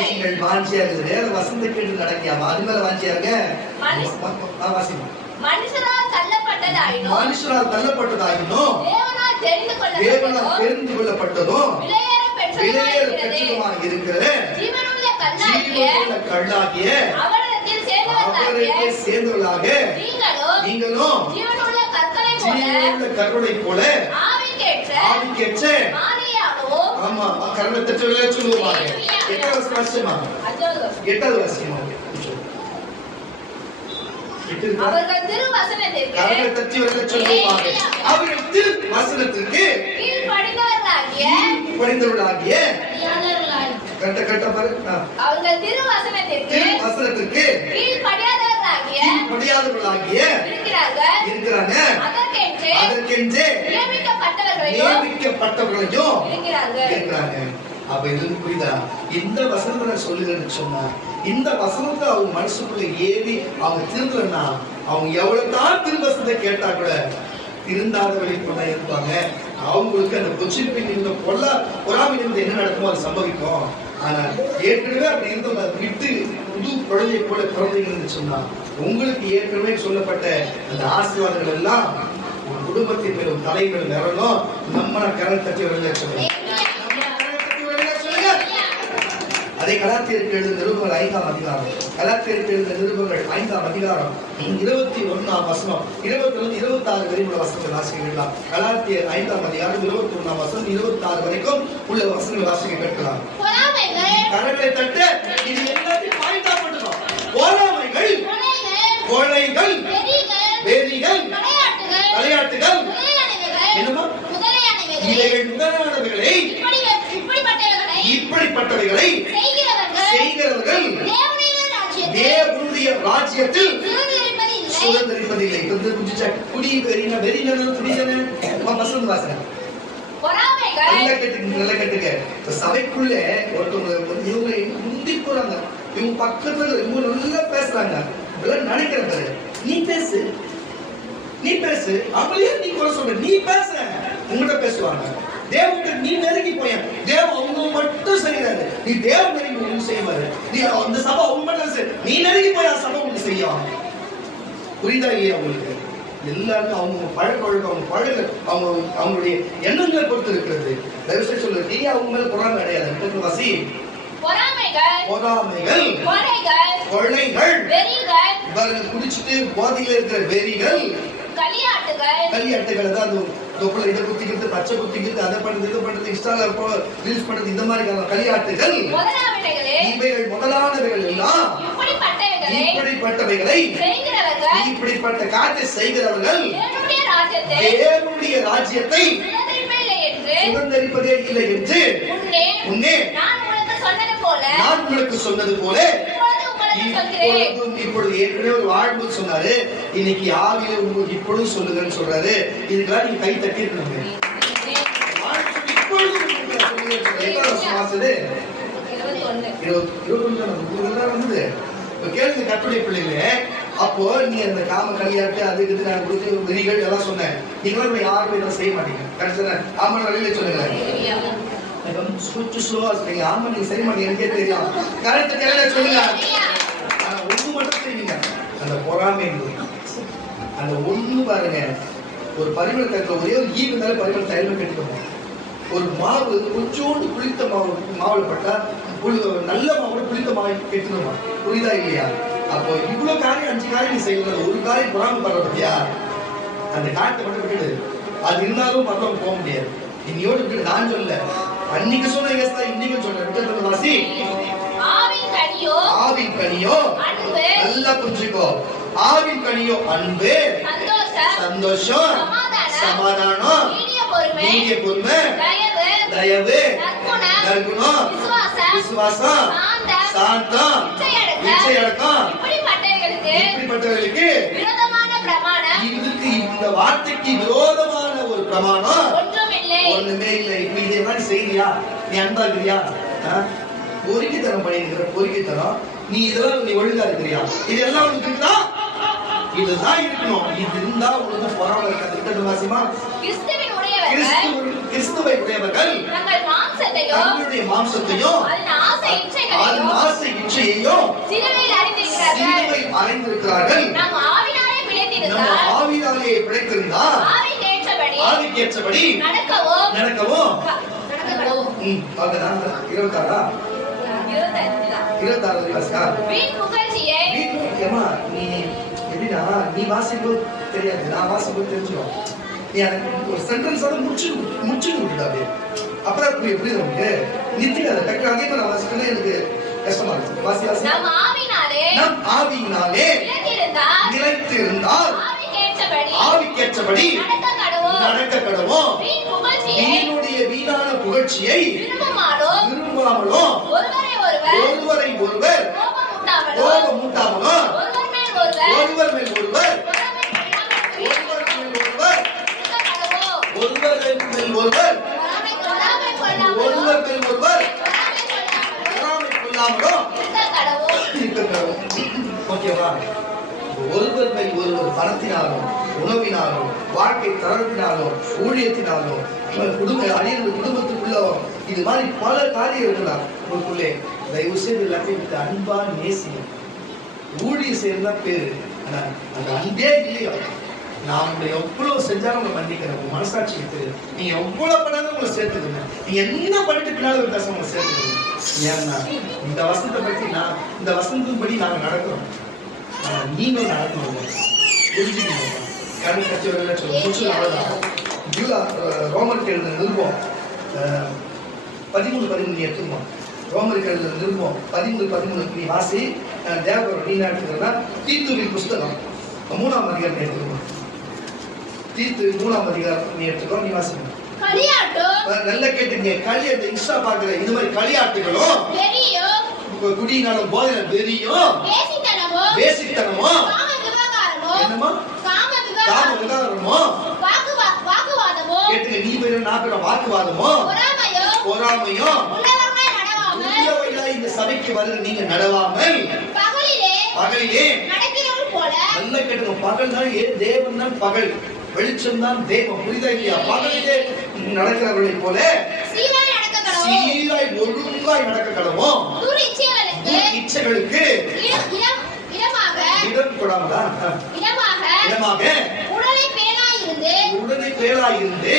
நீங்கள் வாஞ்சியா இருக்குது. வேற வசந்த கேட்டு நடக்கியாமா? அது மேல வாஞ்சியா இருங்க. மனுஷரால் தள்ளப்பட்டதாயினும் தேவனால் தெரிந்து கொள்ளப்பட்டதும் விலையேற பெற்றதுமாக இருக்கிற ஜீவனுள்ள கல்லாகிய அவரை சேர்ந்தவர்களாக நீங்களும் ஜீவனுள்ள கற்களை போல ஆவிக்கேற்ற ஆமா கரங்களை தட்டவில்லை சொல்லுவாங்க. 8வது வருஷமா அவர்கள் திருவசனத்திற்கு படிந்தவர்களாகிய இருக்கிறாங்க. அதற்கென்றே நியமிக்கப்பட்டவர்களையும் இருக்கிறாங்க. அப்ப இது புரியுதா? இந்த வசனத்தை சொல்லுங்கன்னு சொன்னா, இந்த வசனத்தை அவங்க மனசுக்குள்ள ஏறி அவங்க திருந்தலன்னா, அவங்க எவ்வளவு தான் திருவசனத்தை கேட்டா கூட திருந்தாதவர்கள் கொண்டா இருப்பாங்க. அவங்களுக்கு அந்த கொச்சிப்பின் இருந்த பொறாமை இருந்து என்ன நடக்குமோ அது சம்பவிக்கும். ஆனா ஏற்கனவே அப்படி இருந்தவங்க அதை விட்டு புது குழந்தையை போல பிறந்தீங்கன்னு சொன்னா, உங்களுக்கு ஏற்கனவே சொல்லப்பட்ட அந்த ஆசீர்வாதங்கள் எல்லாம் உங்க குடும்பத்தின் மேலும் தலைமையில் நிறணும். நம்ம கரல் தட்டி வரல சொல்லுங்க. அதை கலாத்தியருக்கு எழுதிய நிருபங்கள் 5ஆம் அதிகாரம், கலாத்தியருக்கு எழுதிய நிருபங்கள் 5ஆம் அதிகாரம் 21ஆம் வசனம் 26 வரை உள்ள வசனங்கள் வாசிக்கலாம். கலாத்தியர் 5ஆம் அதிகாரம் 21ஆம் வசனம் 26 வரைக்கும் உள்ள வசனங்கள் வாசிக்க கேட்கலாம். கரங்களை தட்டு. இது எல்லாத்தையும் பாயிண்டா பண்ணுறோம். பொறாமைகள், கொலைகள், வெறிகள், விளையாட்டுகள், என்னமா இவைகள் முதலானவைகளை இப்படிப்பட்டவைகளை செய்கிறவர்கள் தேவனுடைய ராஜ்யத்தில் சுதந்திரிப்பதில்லை. குடி வெறின வெறின குடிசன வசனம் வாசன நல்ல கேட்டுங்க. சபைக்குள்ள ஒருத்தவங்க இவங்க முந்தி போறாங்க, இவங்க பக்கத்துல இவங்க நல்லா பேசுறாங்க, இதெல்லாம் நினைக்கிறாங்க. நீ பேசு, நீ பேசு, அவங்களே நீ குறை சொல்ற, நீ பேச, உங்கள்கிட்ட பேசுவாங்க. தேவனுக்கு நீ நெருங்கி போய, தேவன் அவங்க மட்டும் செய்யறாரு, நீ தேவன் நெருங்கி ஒண்ணு செய்வாரு. நீ அந்த சபை அவங்க மட்டும் செய், நீ நெருங்கி போய் அந்த சபை ஒண்ணு செய்யும். புரியுதா இல்லையா உங்களுக்கு? எல்லாருமே அவங்க பழக்க வழக்கம், அவங்க பழக, அவங்களுடைய எண்ணங்களை பொறுத்து இருக்கிறது. தயவுசெய்து சொல்லுங்க, நீ அவங்க மேல பொறாமை கிடையாது. வசி பொறாமைகள், கொள்ளைகள், குடிச்சிட்டு போதையில இருக்கிற வெறிகள், களியாட்டுகள், தான் தொப்புல இதை குத்திக்கிறது, பச்சை குத்திக்கிறது, அதை பண்றது, இதை பண்றது, இன்ஸ்டால ரீல்ஸ் பண்றது, இந்த மாதிரி களியாட்டுகள், இவைகள் முதலானவைகள் எல்லாம் இப்படிப்பட்டவைகளை, இப்படிப்பட்ட காரியத்தை செய்கிறவர்கள் தேவனுடைய ராஜ்யத்தை சுதந்தரிப்பதே இல்லை என்று முன்னே நான் உங்களுக்கு சொன்னது போல இப்பொழுது ஏற்கனவே ஒரு வாழ்வு சொன்னாரு, இன்னைக்கு ஆவியில உங்களுக்கு இப்பொழுது சொல்லுங்கன்னு சொல்றாரு. இதுக்கெல்லாம் நீங்க கை தட்டி இருக்கணும். கேளுங்க கட்டுரை பிள்ளைகளே. அப்போ நீ அந்த காம கல்யாட்டு அதுக்கு நான் கொடுத்து வெறிகள் எல்லாம் சொன்னேன், நீங்களும் யாருமே இதெல்லாம் செய்ய மாட்டீங்க. கடைசியா ஆமா வழியில சொல்லுங்க, ஆமா நீங்க செய்ய மாட்டீங்க, எனக்கே தெரியும். கரெக்ட் கேள்வி சொல்லுங்க. ஒண்ணு மட்டும் செய்வீங்க, அந்த பொறாமை, அந்த ஒண்ணு பாருங்க. ஒரு பரிமளத்தை ஒரே ஒரு ஈ இருந்தாலும் பரிமளத்தை தைலம் கட்டிக்கணும். ஒரு மாவு கொஞ்சோண்டு புளித்த மாவுல பட்டா நல்ல மாவோட புளித்த மாவு கெட்டுணுமா? புரியுதா இல்லையா? அப்போ இவ்வளவு காரியம் 5 காரியம் நீ செய்யணும், ஒரு காரியம் பொறாமை பண்ற பத்தியா? அந்த காட்டை மட்டும் விட்டுடு. அது இருந்தாலும் மத்தவங்க போக முடியாது. இன்னையோடு விட்டு நான் சொல்ல, அன்னைக்கு சொன்ன இன்னைக்கு சொல்றேன். வாசி, ஆவின் கனியோ நல்லா புரிஞ்சுக்கோ. ஆவின் கனியோ அன்பு, சந்தோஷம், சமாதானம், நீடிய பொறுமை, தயவு, நற்குணம், விசுவாசம், சாந்தம், இச்சையடக்கம், இப்படிப்பட்டவர்களுக்கு இதுக்கு இந்த வார்த்தைக்கு விரோதமான ஒரு பிரமாணம் ஒண்ணுமே இல்லை. இப்ப இதே மாதிரி செய்யறியா? நீ அன்பா இருக்கிறியா? பொறுக்கித்தனம் பண்ணிருக்கிற பொறுக்கித்தனம், நீ இதெல்லாம் நீ ஒழுங்கா இருக்கிறியா? இதெல்லாம் உனக்கு இதுதான் இருக்கணும். இது இருந்தா உனக்கு பொறாமை இருக்காது. வாசிமா, கிறிஸ்துவை உடையவர்கள் தங்களுடைய மாம்சத்தையும் அதன் ஆசை இச்சையையும் சிலுவையில் அறைந்திருக்கிறார்கள். நம்ம ஆவியாலே பிழைத்திருந்தால் ஆவிக்கேற்றபடி நடக்கவும் 26 நீ எப்படின்னா, நீ வாசிப்பு தெரியாது, நான் வாசிப்பு தெரிஞ்சிடும். நீ ஒரு சென்டென்ஸ் முடிச்சு விட்டுட்டா அப்படியே, அப்பதான் எப்படி நமக்கு நித்தி அதை டக்கு அதே மாதிரி நான் வாசிக்கணும், எனக்கு கஷ்டமா இருக்கு. வாசி நம் ஆவியினாலே நிலைத்திருந்தால் ஆவிக்கேற்றபடி நடக்க கடவோம். நீனுடைய வீணான புகழ்ச்சியை விரும்பாமலோ, ஒருவரை ஒருவர் கோபமூட்டாமலோ, ஒருவர் மேல் ஒருவர் ஒருவர் மேல் ஒருவர் பணத்தினாலும், உணவினாலும், வாழ்க்கை தரத்தினாலும், ஊழியத்தினாலும், குடும்பத்துக்குள்ள இது மாதிரி பல காரியம் இருக்கலாம். உங்களுக்குள்ளே தயவு செய்து எல்லாத்தையும் அன்பா நேசிங்க. ஊழியம் செய்யறதா பேரு, ஆனா அந்த அன்பே இல்லையோ, நாம எவ்வளவு செஞ்சாலும் உங்களை மன்னிக்கிறேன். உங்க மனசாட்சி விட்டு நீங்க எவ்வளவு பண்ணாலும் உங்களை சேர்த்துக்கணும். நீங்க என்ன பண்ணிட்டு பின்னாலும் ஒரு பேச உங்களை சேர்த்துக்கணும். ஏன்னா இந்த வசனத்தை பத்தி இந்த வசனத்தின் படி நாங்க நடக்கிறோம், நீங்களும் நடக்கணும். புரிஞ்சுக்கணும். கடன் கட்சியோட ரோமருக்கு எழுத நிருபம் 13 எடுத்துக்கோம். ரோமருக்கு எழுத நிருபம் 13 நீ வாசி. தேவபுரம் நீ எடுத்துக்கிறா. தீத்துவின் புஸ்தகம் 3ஆம் அதிகாரத்தை எடுத்துக்கணும். தீத்து 3ஆம் அதிகாரம் நீ எடுத்துக்கோ, நீ வாசிக்கணும். நல்ல கேட்டுங்க. களியாட்டு இன்ஸ்டா பாக்குற இது மாதிரி களியாட்டுகளும், குடியினாலும் போதையில வெறியும், வேசித்தனமோ, என்னமோ காம விகாரமோ கேட்டுங்க. நீ பேரும் நாக்குற வாக்குவாதமோ பொறாமையும் உள்ளவைகளாய் இந்த சபைக்கு வருகிற நீங்க நடவாமல் பகலிலே நல்ல கேட்டுங்க. பகல் தான் தேவன் தான் பகல், வெளிச்சம் தான் தேவன். புரியுதா இல்லையா? பகலிலே நடக்கிறவர்களை போல சீராய் ஒழுங்காய் நடக்க கடவும் இச்சைகளுக்கு இடம் கொடாமலா இடமாக உடனே பேராயிருந்து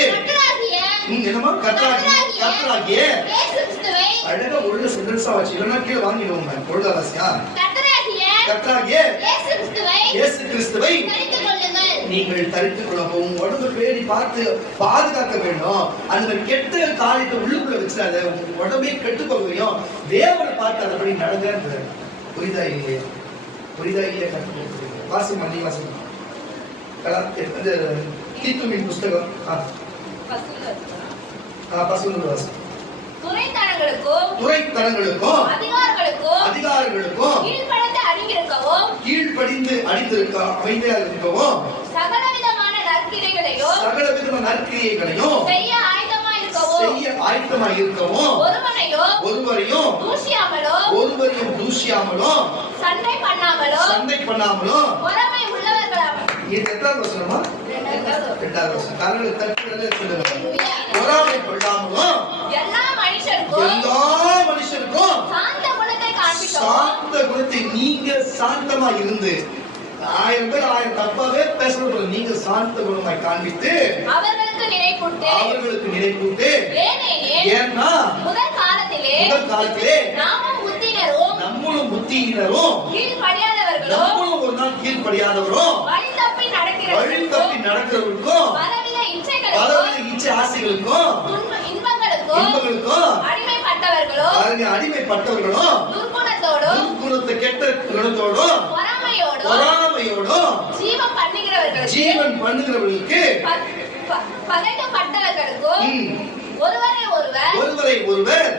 என்னமா கர்த்தராகிய அழகா உள்ள சென்டென்ஸா வச்சு இல்லைன்னா கீழே வாங்கிடுவோங்க. பொழுதாசியா கர்த்தராகிய இயேசு கிறிஸ்துவை நீங்கள் தரித்துக் கொள்ளவும் உங்க உடம்பு பேணி பார்த்து பாதுகாக்க வேண்டும். அந்த கெட்ட காரியத்தை உள்ளுக்குள்ள வச்சுடாத, உங்க உடம்பே கெட்டு போகையும் தேவனை பார்த்து அதபடி நடங்க. புரிதா இல்லையா? புரிதா இல்லையா? வாசி மணி வாசி தீத்துவின் புஸ்தகம் துரைத்தனங்களுக்கும் அதிகாரங்களுக்கும் கீழ்ப்படிந்து அமைதியாக இருக்கவும் சகலவிதமான நற்கிரியைகளையும் செய்ய ஆயத்தமாய் இருக்கவும் ஒருவரையும் தூஷியாமலோ சண்டை பண்ணாமலோ பொறாமை உள்ளவர்களாக. இது எத்தனாவது வசனமா? இரண்டாவது வசனம். காரணம் தட்டுறதே சொல்லுங்க. பொறாமை கொள்ளாமலோ எல்லா மனுஷருக்கும் சாந்த குணத்தை நீங்க சாந்தமா இருந்து 1000 பேர் 1000 தப்பாவே பேசுறது நீங்க சாந்த குணமாய் காண்பித்து அவர்களுக்கு நினைப்பூட்டு. ஏன்னா முதல் காலத்திலே நம்மளும் புத்தியினரும் நம்மளும் ஒரு நாள் கீழ்ப்படியாதவரும் வழி தப்பி நடக்கிறவர்களுக்கும் பலவித இச்சை ஆசைகளுக்கும் இன்பங்களுக்கும் அடிமைப்பட்டவர்களும் துர்குணத்தை கெட்ட குணத்தோடும் பொறாமையோடும் ஜீவன் பண்ணுகிறவர்களுக்கு ஒருவரை ஒருவர்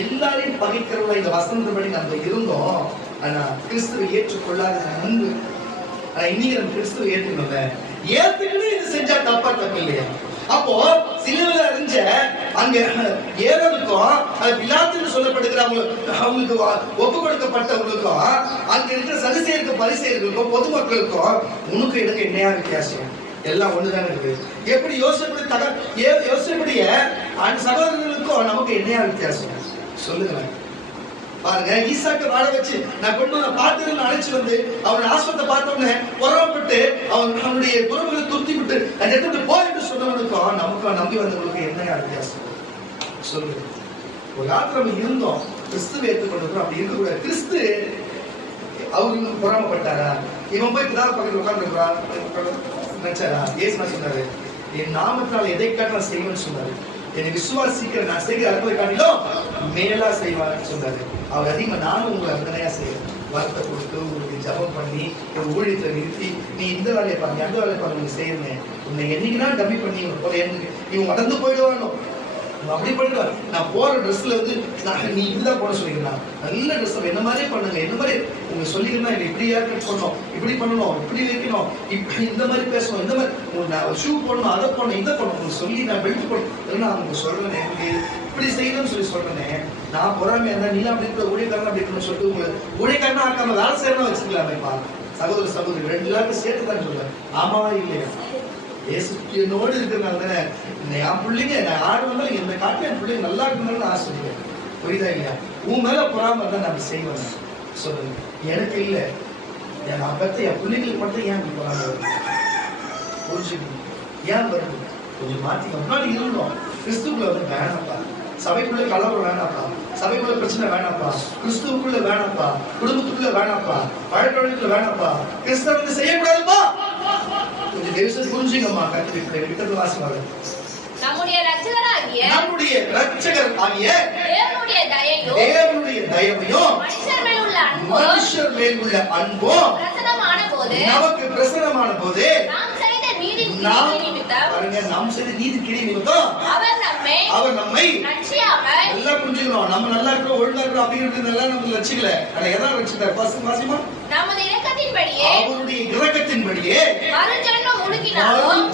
எல்லாரையும் பகைக்கிறவங்களா இந்த வசனத்தின்படி நம்ம இருந்தோம். ஆனா கிறிஸ்துவை ஏற்றுக்கொள்ளாத முன்பு இன்னைக்கு நம்ம கிறிஸ்துவை ஏற்றுக்கணும்ல, ஏத்துக்கணும். இது செஞ்சா தப்பு இல்லையா? அப்போ சிலுவையில அறிஞ்ச அங்க ஏரோதுக்கும் பிலாத்துன்னு சொல்லப்படுகிறவங்களுக்கு ஒப்பு கொடுக்கப்பட்டவங்களுக்கும் அங்க இருக்கிற சதுசேயருக்கும் பரிசேயர்களுக்கும் பொதுமக்களுக்கும் உனக்கு எனக்கு என்னையா வித்தியாசம்? எல்லாம் ஒண்ணுதானே இருக்கு. எப்படி யோசிப்படிய அந்த சகோதரர்களுக்கும் நமக்கு என்னையா வித்தியாசம் சொல்லுங்களேன். பாருங்க, ஈசாக்கு வாழ வச்சு நான் கொண்டு பார்த்து அழைச்சு வந்து அவன் ஆஸ்பத்தை பார்த்த உடனே பொறாமப்பட்டு அவனுடைய குரல்களை துருத்தி விட்டு அந்த இடத்துல போய் என்று சொன்னவனுக்கும் நமக்கு நம்பி வந்தவங்களுக்கு என்னையா வித்தியாசம் சொல்லுங்க. ஒரு காலத்துல நம்ம இருந்தோம், கிறிஸ்துவை ஏற்றுக்கொண்டிருக்கிறோம். அப்படி இருக்கக்கூடாது. கிறிஸ்து அவருக்கு பொறாமப்பட்டாரா? இவன் போய் பிதா பக்கத்தில் உட்கார்ந்துருக்கிறான் நினைச்சாரா? ஏசு சொன்னாரு, என் நாமத்தால் எதை காட்ட நான் செய்வேன்னு சொன்னாரு. என்னை விசுவாசிக்கிற நான் செய்கிற அற்புதத்தை காட்டிலும் மேலா செய்வான்னு சொன்னாரு. அவர் அதிகமா நானும் உங்களை அந்தனையா செய்வேன். வார்த்தை கொடுத்து உங்களுக்கு ஜபம் பண்ணி ஒரு ஊழியத்தை நிறுத்தி நீ இந்த வேலையை பாருங்க அந்த வேலையை பாருங்க செய்யுங்க. உன்னை என்னைக்குன்னா டம்மி பண்ணி போல இவங்க மறந்து போயிடுவானோ அப்படி பண்ணுவார். நான் போற ட்ரெஸ்ல வந்து நீ இப்படிதான் போட சொல்லிக்கலாம், நல்ல ட்ரெஸ் என்ன மாதிரியே பண்ணுங்க, என்ன மாதிரி உங்க சொல்லிக்கலாம், இப்படி ஏற்கட் பண்ணணும், இப்படி பண்ணணும், இப்படி வைக்கணும், இப்படி இந்த மாதிரி பேசணும், இந்த மாதிரி ஷூ போடணும், அதை போடணும், இதை பண்ணணும் சொல்லி நான் பெல்ட் போடணும் நான் உங்களுக்கு சொல்றேன். எனக்கு இப்படி செய்யணும்னு சொல்லி சொல்றேன். நான் பொறாமையா இருந்தா நீ அப்படி இருக்கிற ஊழியக்காரன் அப்படி இருக்கணும்னு சொல்லிட்டு உங்களுக்கு ஊழியக்காரனா ஆக்காம வேலை செய்யணும் வச்சுக்கலாமேப்பா. சகோதரி 2 பேருக்கு சேர்த்து தான் சொல்றேன். ஆமாவா இல்லையா? என்னோடு இருக்கிறனால தானே என் பிள்ளைங்க நான் ஆடு வந்தாலும் எந்த காட்டில என் பிள்ளைங்க நல்லா இருக்கணும்னு ஆசைப்படுவேன். புரியுதா இல்லையா? உன் மேல பொறாம தான் நான் செய்வேன். சொல்லுங்க, எனக்கு இல்லை, என் அப்பத்தை என் பிள்ளைங்களுக்கு மட்டும் ஏன் பொறாம புரிஞ்சுக்கணும். ஏன் வருது கொஞ்சம் மாத்தி முன்னாடி இருந்தோம். கிறிஸ்துக்குள்ள வந்து வேணாப்பா, சபைக்குள்ள கலவரம் வேணாப்பா, சபைக்குள்ள பிரச்சனை வேணாப்பா, கிறிஸ்துவுக்குள்ள வேணாப்பா, குடும்பத்துக்குள்ள வேணாப்பா, வழக்கவழக்குள்ள வேணாப்பா, கிறிஸ்தவ செய்யக்கூடாதுப்பா. கொஞ்சம் தேவசம் புரிஞ்சுங்கம்மா. கத்திரிக்கிட்ட வாசிவாங்க. நம்முடைய ரட்சகர் ஆகிய தேவனுடைய தயவையும் மனுஷர் மேல் உள்ள அன்பும் நமக்கு பிரசனமான போது நாம் செய்த நீதி கிரி நிமித்தம் அவர் நம்மை நல்லா புரிஞ்சுக்கணும். நம்ம நல்லா இருக்கிறோம், ஒழுங்கா இருக்கிறோம் அப்படிங்கிறது நல்லா நம்ம ரட்சிக்கல. ஆனா எதாவது ரட்சித்தார் வாசிமா? அவருடைய இரக்கத்தின்படியே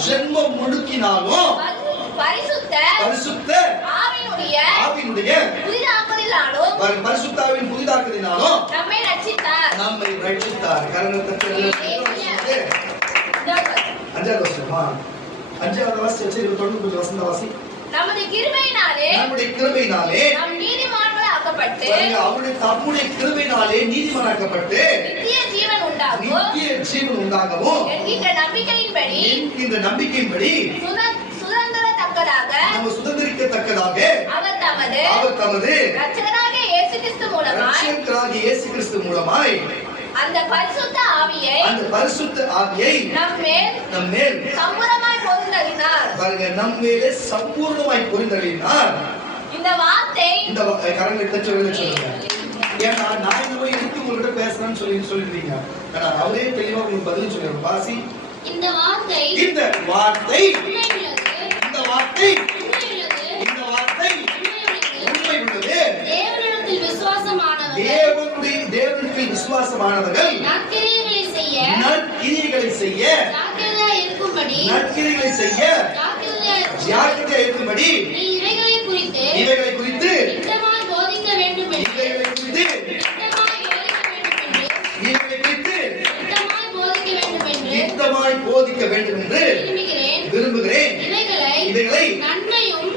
ஜென்மம் முழுக்கினாலும் பரிசுத்த ஆவியினுடைய பரிசுத்தாவின் புதிதாக்குதலினாலும் நம்மை ரட்சித்தார். அஞ்சாவது வருஷமா 5வது வாசி வச்சு 29 வசந்த வாசி. நம்முடைய கிருபையினாலே நாம் நீதிமான்களாக்கப்பட்டு தம்முடைய கிருபையினாலே நீதிமானாக்கப்பட்டு நித்திய ஜீவன் உண்டாகவும் என்கின்ற நம்பிக்கையின்படி நம்ம சுதந்திரிக்கத்தக்கதாக அவர் தமது இரட்சகராகிய இயேசு கிறிஸ்து மூலமாய் அந்த பரிசுத்த ஆவியை நம்மேல் சம்பூர்ணமாய் பொருந்தளினார். பாருங்க, நம்மேலே சம்பூர்ணமாய் பொருந்தளினார். இந்த வார்த்தை இந்த கரங்களை தட்டி சொல்லுங்க. ஏன்னா நான் இந்த மாதிரி எடுத்து உங்கள்கிட்ட பேசுறேன்னு சொல்லிடுவீங்க. ஆனா அவரே தெளிவா உங்களுக்கு பதில் சொல்லுவாங்க. வாசி. இந்த வார்த்தை உண்மை உள்ளது. தேவனிடத்தில் விசுவாசமானவர்கள் நற்கிரியைகளை செய்ய ஜாக்கிரதையா இருக்கும்படி இவைகளை குறித்து போதிக்க வேண்டும் என்று விரும்புகிறேன். இவைகளை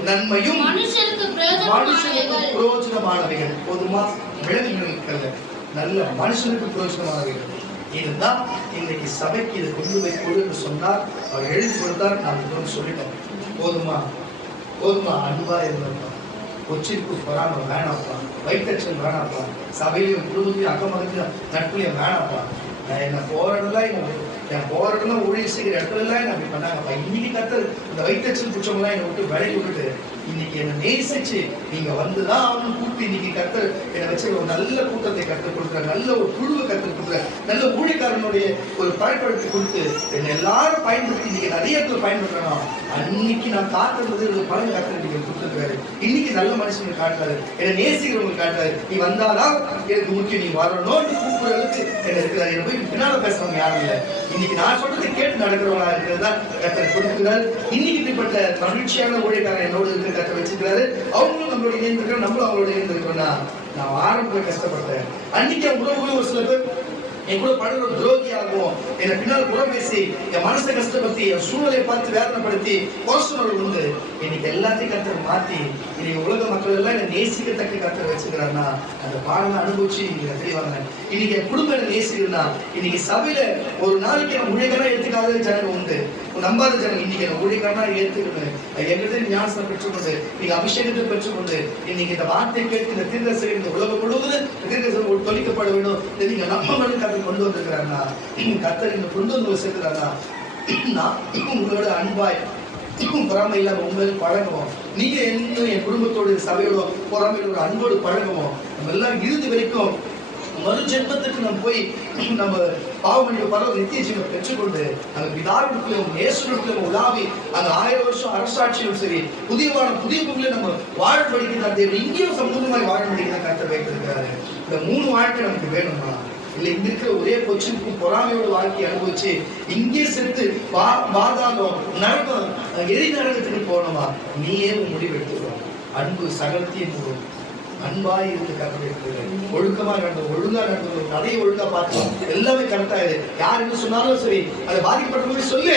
நன்மையும் மனுஷனுக்கு பிரயோஜனமானவைகள். போதுமா? விலங்குகளுக்கு நல்ல மனுஷனுக்கு பிரயோஜனமானவைகள். இதுதான் இன்னைக்கு சபைக்கு இதை கொண்டு போய் கொடுன்னு சொன்னார். அவர் எழுதி கொடுத்தார். நான் சொல்லிட்டோம். போதுமா? அன்பா இருந்தா கொச்சிற்கு பொறாம வேணாப்பா, வைத்தச்சல் வேணாப்பா, சபையிலையும் குடும்பத்தையும் அக்கமகத்தையும் நட்புலையும் வேணாப்பா. என்ன போறதுலாம் ஊழியர் செய்கிற இடத்துல எல்லாம் என்ன அப்படி பண்ணாங்கப்பா. இன்னைக்கு கத்தர் இந்த வைத்தச்சல் புற்றவங்களாம் என்னை விட்டு விலகி விட்டுட்டு இன்னைக்கு என்னை நேசிச்சு நீங்க வந்துதான் அவனும் கூப்பிட்டு இன்னைக்கு கத்தர் என்னை வச்சு ஒரு நல்ல கூட்டத்தை கற்றுக் கொடுக்குற, நல்ல ஒரு குழுவை கற்றுக் கொடுக்குற, நல்ல ஊழியக்காரனுடைய ஒரு பழக்கத்தை கொடுத்து என்னை எல்லாரும் பயன்படுத்தி இன்னைக்கு நிறைய பேர் பயன்படுத்தணும். அன்னைக்கு நான் காட்டுறது ஒரு பலன் கத்தர் நீங்க கொடுத்துருக்காரு. இன்னைக்கு நல்ல மனுஷனுக்கு காட்டுறாரு, என்னை நேசிக்கிறவங்களுக்கு காட்டுறாரு. நீ வந்தாதான் எனக்கு முக்கியம், நீ வரணும் கூப்பிடுறதுக்கு என்ன இருக்கிறாரு. என்ன போய் பின்னால பேசுறவங்க யாரும் இல்லை. இன்னைக்கு நான் சொல்றதை கேட்டு நடக்கிறவங்களா இருக்கிறதா கத்தர் கொடுத்துக்கிறாரு. இன்னைக்கு இப்படிப்பட்ட மகிழ்ச்சியான ஊழியக்காரன் என்னோடு இருக்கிற கத்தர் வச்சுக்கிறாரு. அவங்களும் நம்மளோட இணைந்திருக்கிறோம், நம்மளும் அவங்களோட இணைந்திருக்கிறோம்னா நான் ஆரம்பத்தில் கஷ்டப்பட்டேன். அன்னைக்கு என் உறவுகளும் ஒரு சில பேர் என் கூட படுற துரோகியாகவும் என்னை பின்னால் புறம் பேசி என் மனசை கஷ்டப்படுத்தி என் சூழ்நிலையை பார்த்து வேதனைப்படுத்தி கொலஸ்ட்ரால் உண்டு. இன்னைக்கு எல்லாத்தையும் கத்தர் மாத்தி இன்னைக்கு உலக மக்கள் எல்லாம் என்னை நேசிக்கத்தக்க கத்தர் வச்சுக்கிறாருன்னா அந்த பாடலை அனுபவிச்சு நீங்க தெரியவாங்க. இன்னைக்கு என் குடும்பம் என்ன நேசிக்கிறதுனா இன்னைக்கு சபையில ஒரு நாளைக்கு நான் ஊழியக்காரனா ஏத்துக்காத ஜனங்கள் உண்டு, நம்பாத ஜனங்கள். இன்னைக்கு என்ன ஊழியக்காரனா ஏத்துக்கணும், எங்கிட்ட ஞானத்தை பெற்றுக்கொண்டு நீங்க அபிஷேகத்தை பெற்றுக்கொண்டு இன்னைக்கு இந்த வார்த்தை கேட்டு இந்த தீர்க்கதரிசி இந்த உலகம் முழுவதும் தீர்க்கதரிசி தொழிக்கப்பட வேண்டும். நீங்க நம்ம கொண்டு வந்திருக்கிறாருன்னா கத்தர் இங்க கொண்டு வந்து சேர்க்கிறாருன்னா நான் உங்களோட அன்பாய் பொறாமை இல்லாம உங்களுக்கு பழகுவோம். நீங்க என் குடும்பத்தோட சபையோட பொறாமையோட ஒரு அன்போடு பழகுவோம். நம்ம எல்லாம் இறுதி வரைக்கும் மறு ஜென்மத்துக்கு நம்ம போய் நம்ம பாவமணிய பரவ நித்திய ஜீவனை பெற்றுக்கொண்டு அந்த பிதாவிடத்திலும் இயேசுவிடத்திலும் உலாவி அந்த 1000 வருஷம் அரசாட்சியிலும் சரி புதிய புகழ நம்ம வாழப்படிக்கிற தேவன் இங்கேயும் சம்பூர்ணமாய் வாழப்படிக்கிற கருத்தை வைத்திருக்கிறாரு. இந்த 3 வாழ்க்கை நமக்கு வேணும்னா இல்ல இங்க இருக்கிற ஒரே கொச்சினுக்கும் பொறாமையோட வாழ்க்கையை அனுபவிச்சு இங்கே செத்து பாதாளம் நரகம் எரி நரகத்துக்கு போனோமா நீயே முடிவு எடுத்துக்கோ. அன்பு சகலத்தையும் போடும். அன்பாய் இருந்து கற்றுக்கிறது, ஒழுக்கமா நடந்தது, ஒழுங்கா நடந்தது, கதையை ஒழுங்கா பார்த்தோம், எல்லாமே கரெக்டா இது. யார் என்ன சொன்னாலும் சரி அதை பாதிக்கப்பட்ட சொல்லு,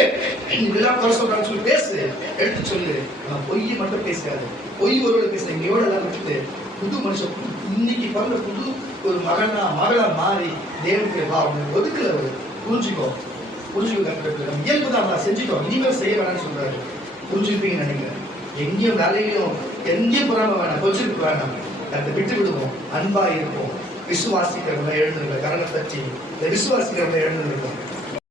இதெல்லாம் குறை சொல்றான்னு சொல்லி பேசு, எடுத்து சொல்லு. நான் பொய்யை மட்டும் பேசாது. பொய் ஒருவரை பேசுறேன் இங்கேயோட எல்லாம் விட்டுட்டு புது மனுஷன் இன்னைக்கு பிறந்த புது ஒரு மகளா மாறி தேவனுக்கு ஒதுக்கல புரிஞ்சுக்கோ கற்றுக்கிறது இயல்பு தான் நான் செஞ்சுக்கோ, இனிமேல் செய்ய வேணாம்னு சொல்றாரு. புரிஞ்சுப்பீங்கன்னு நினைக்கிறேன். எங்கேயும் வேலையிலும் எங்கேயும் பொறாம வேணாம், கொஞ்சம் வேணாம், அதை விட்டு விடுவோம், அன்பா இருப்போம். விசுவாசிக்கிறவங்க எழுந்திருக்க கரணை தட்டி விசுவாசிக்கிறவங்க எழுந்திருக்கோம்.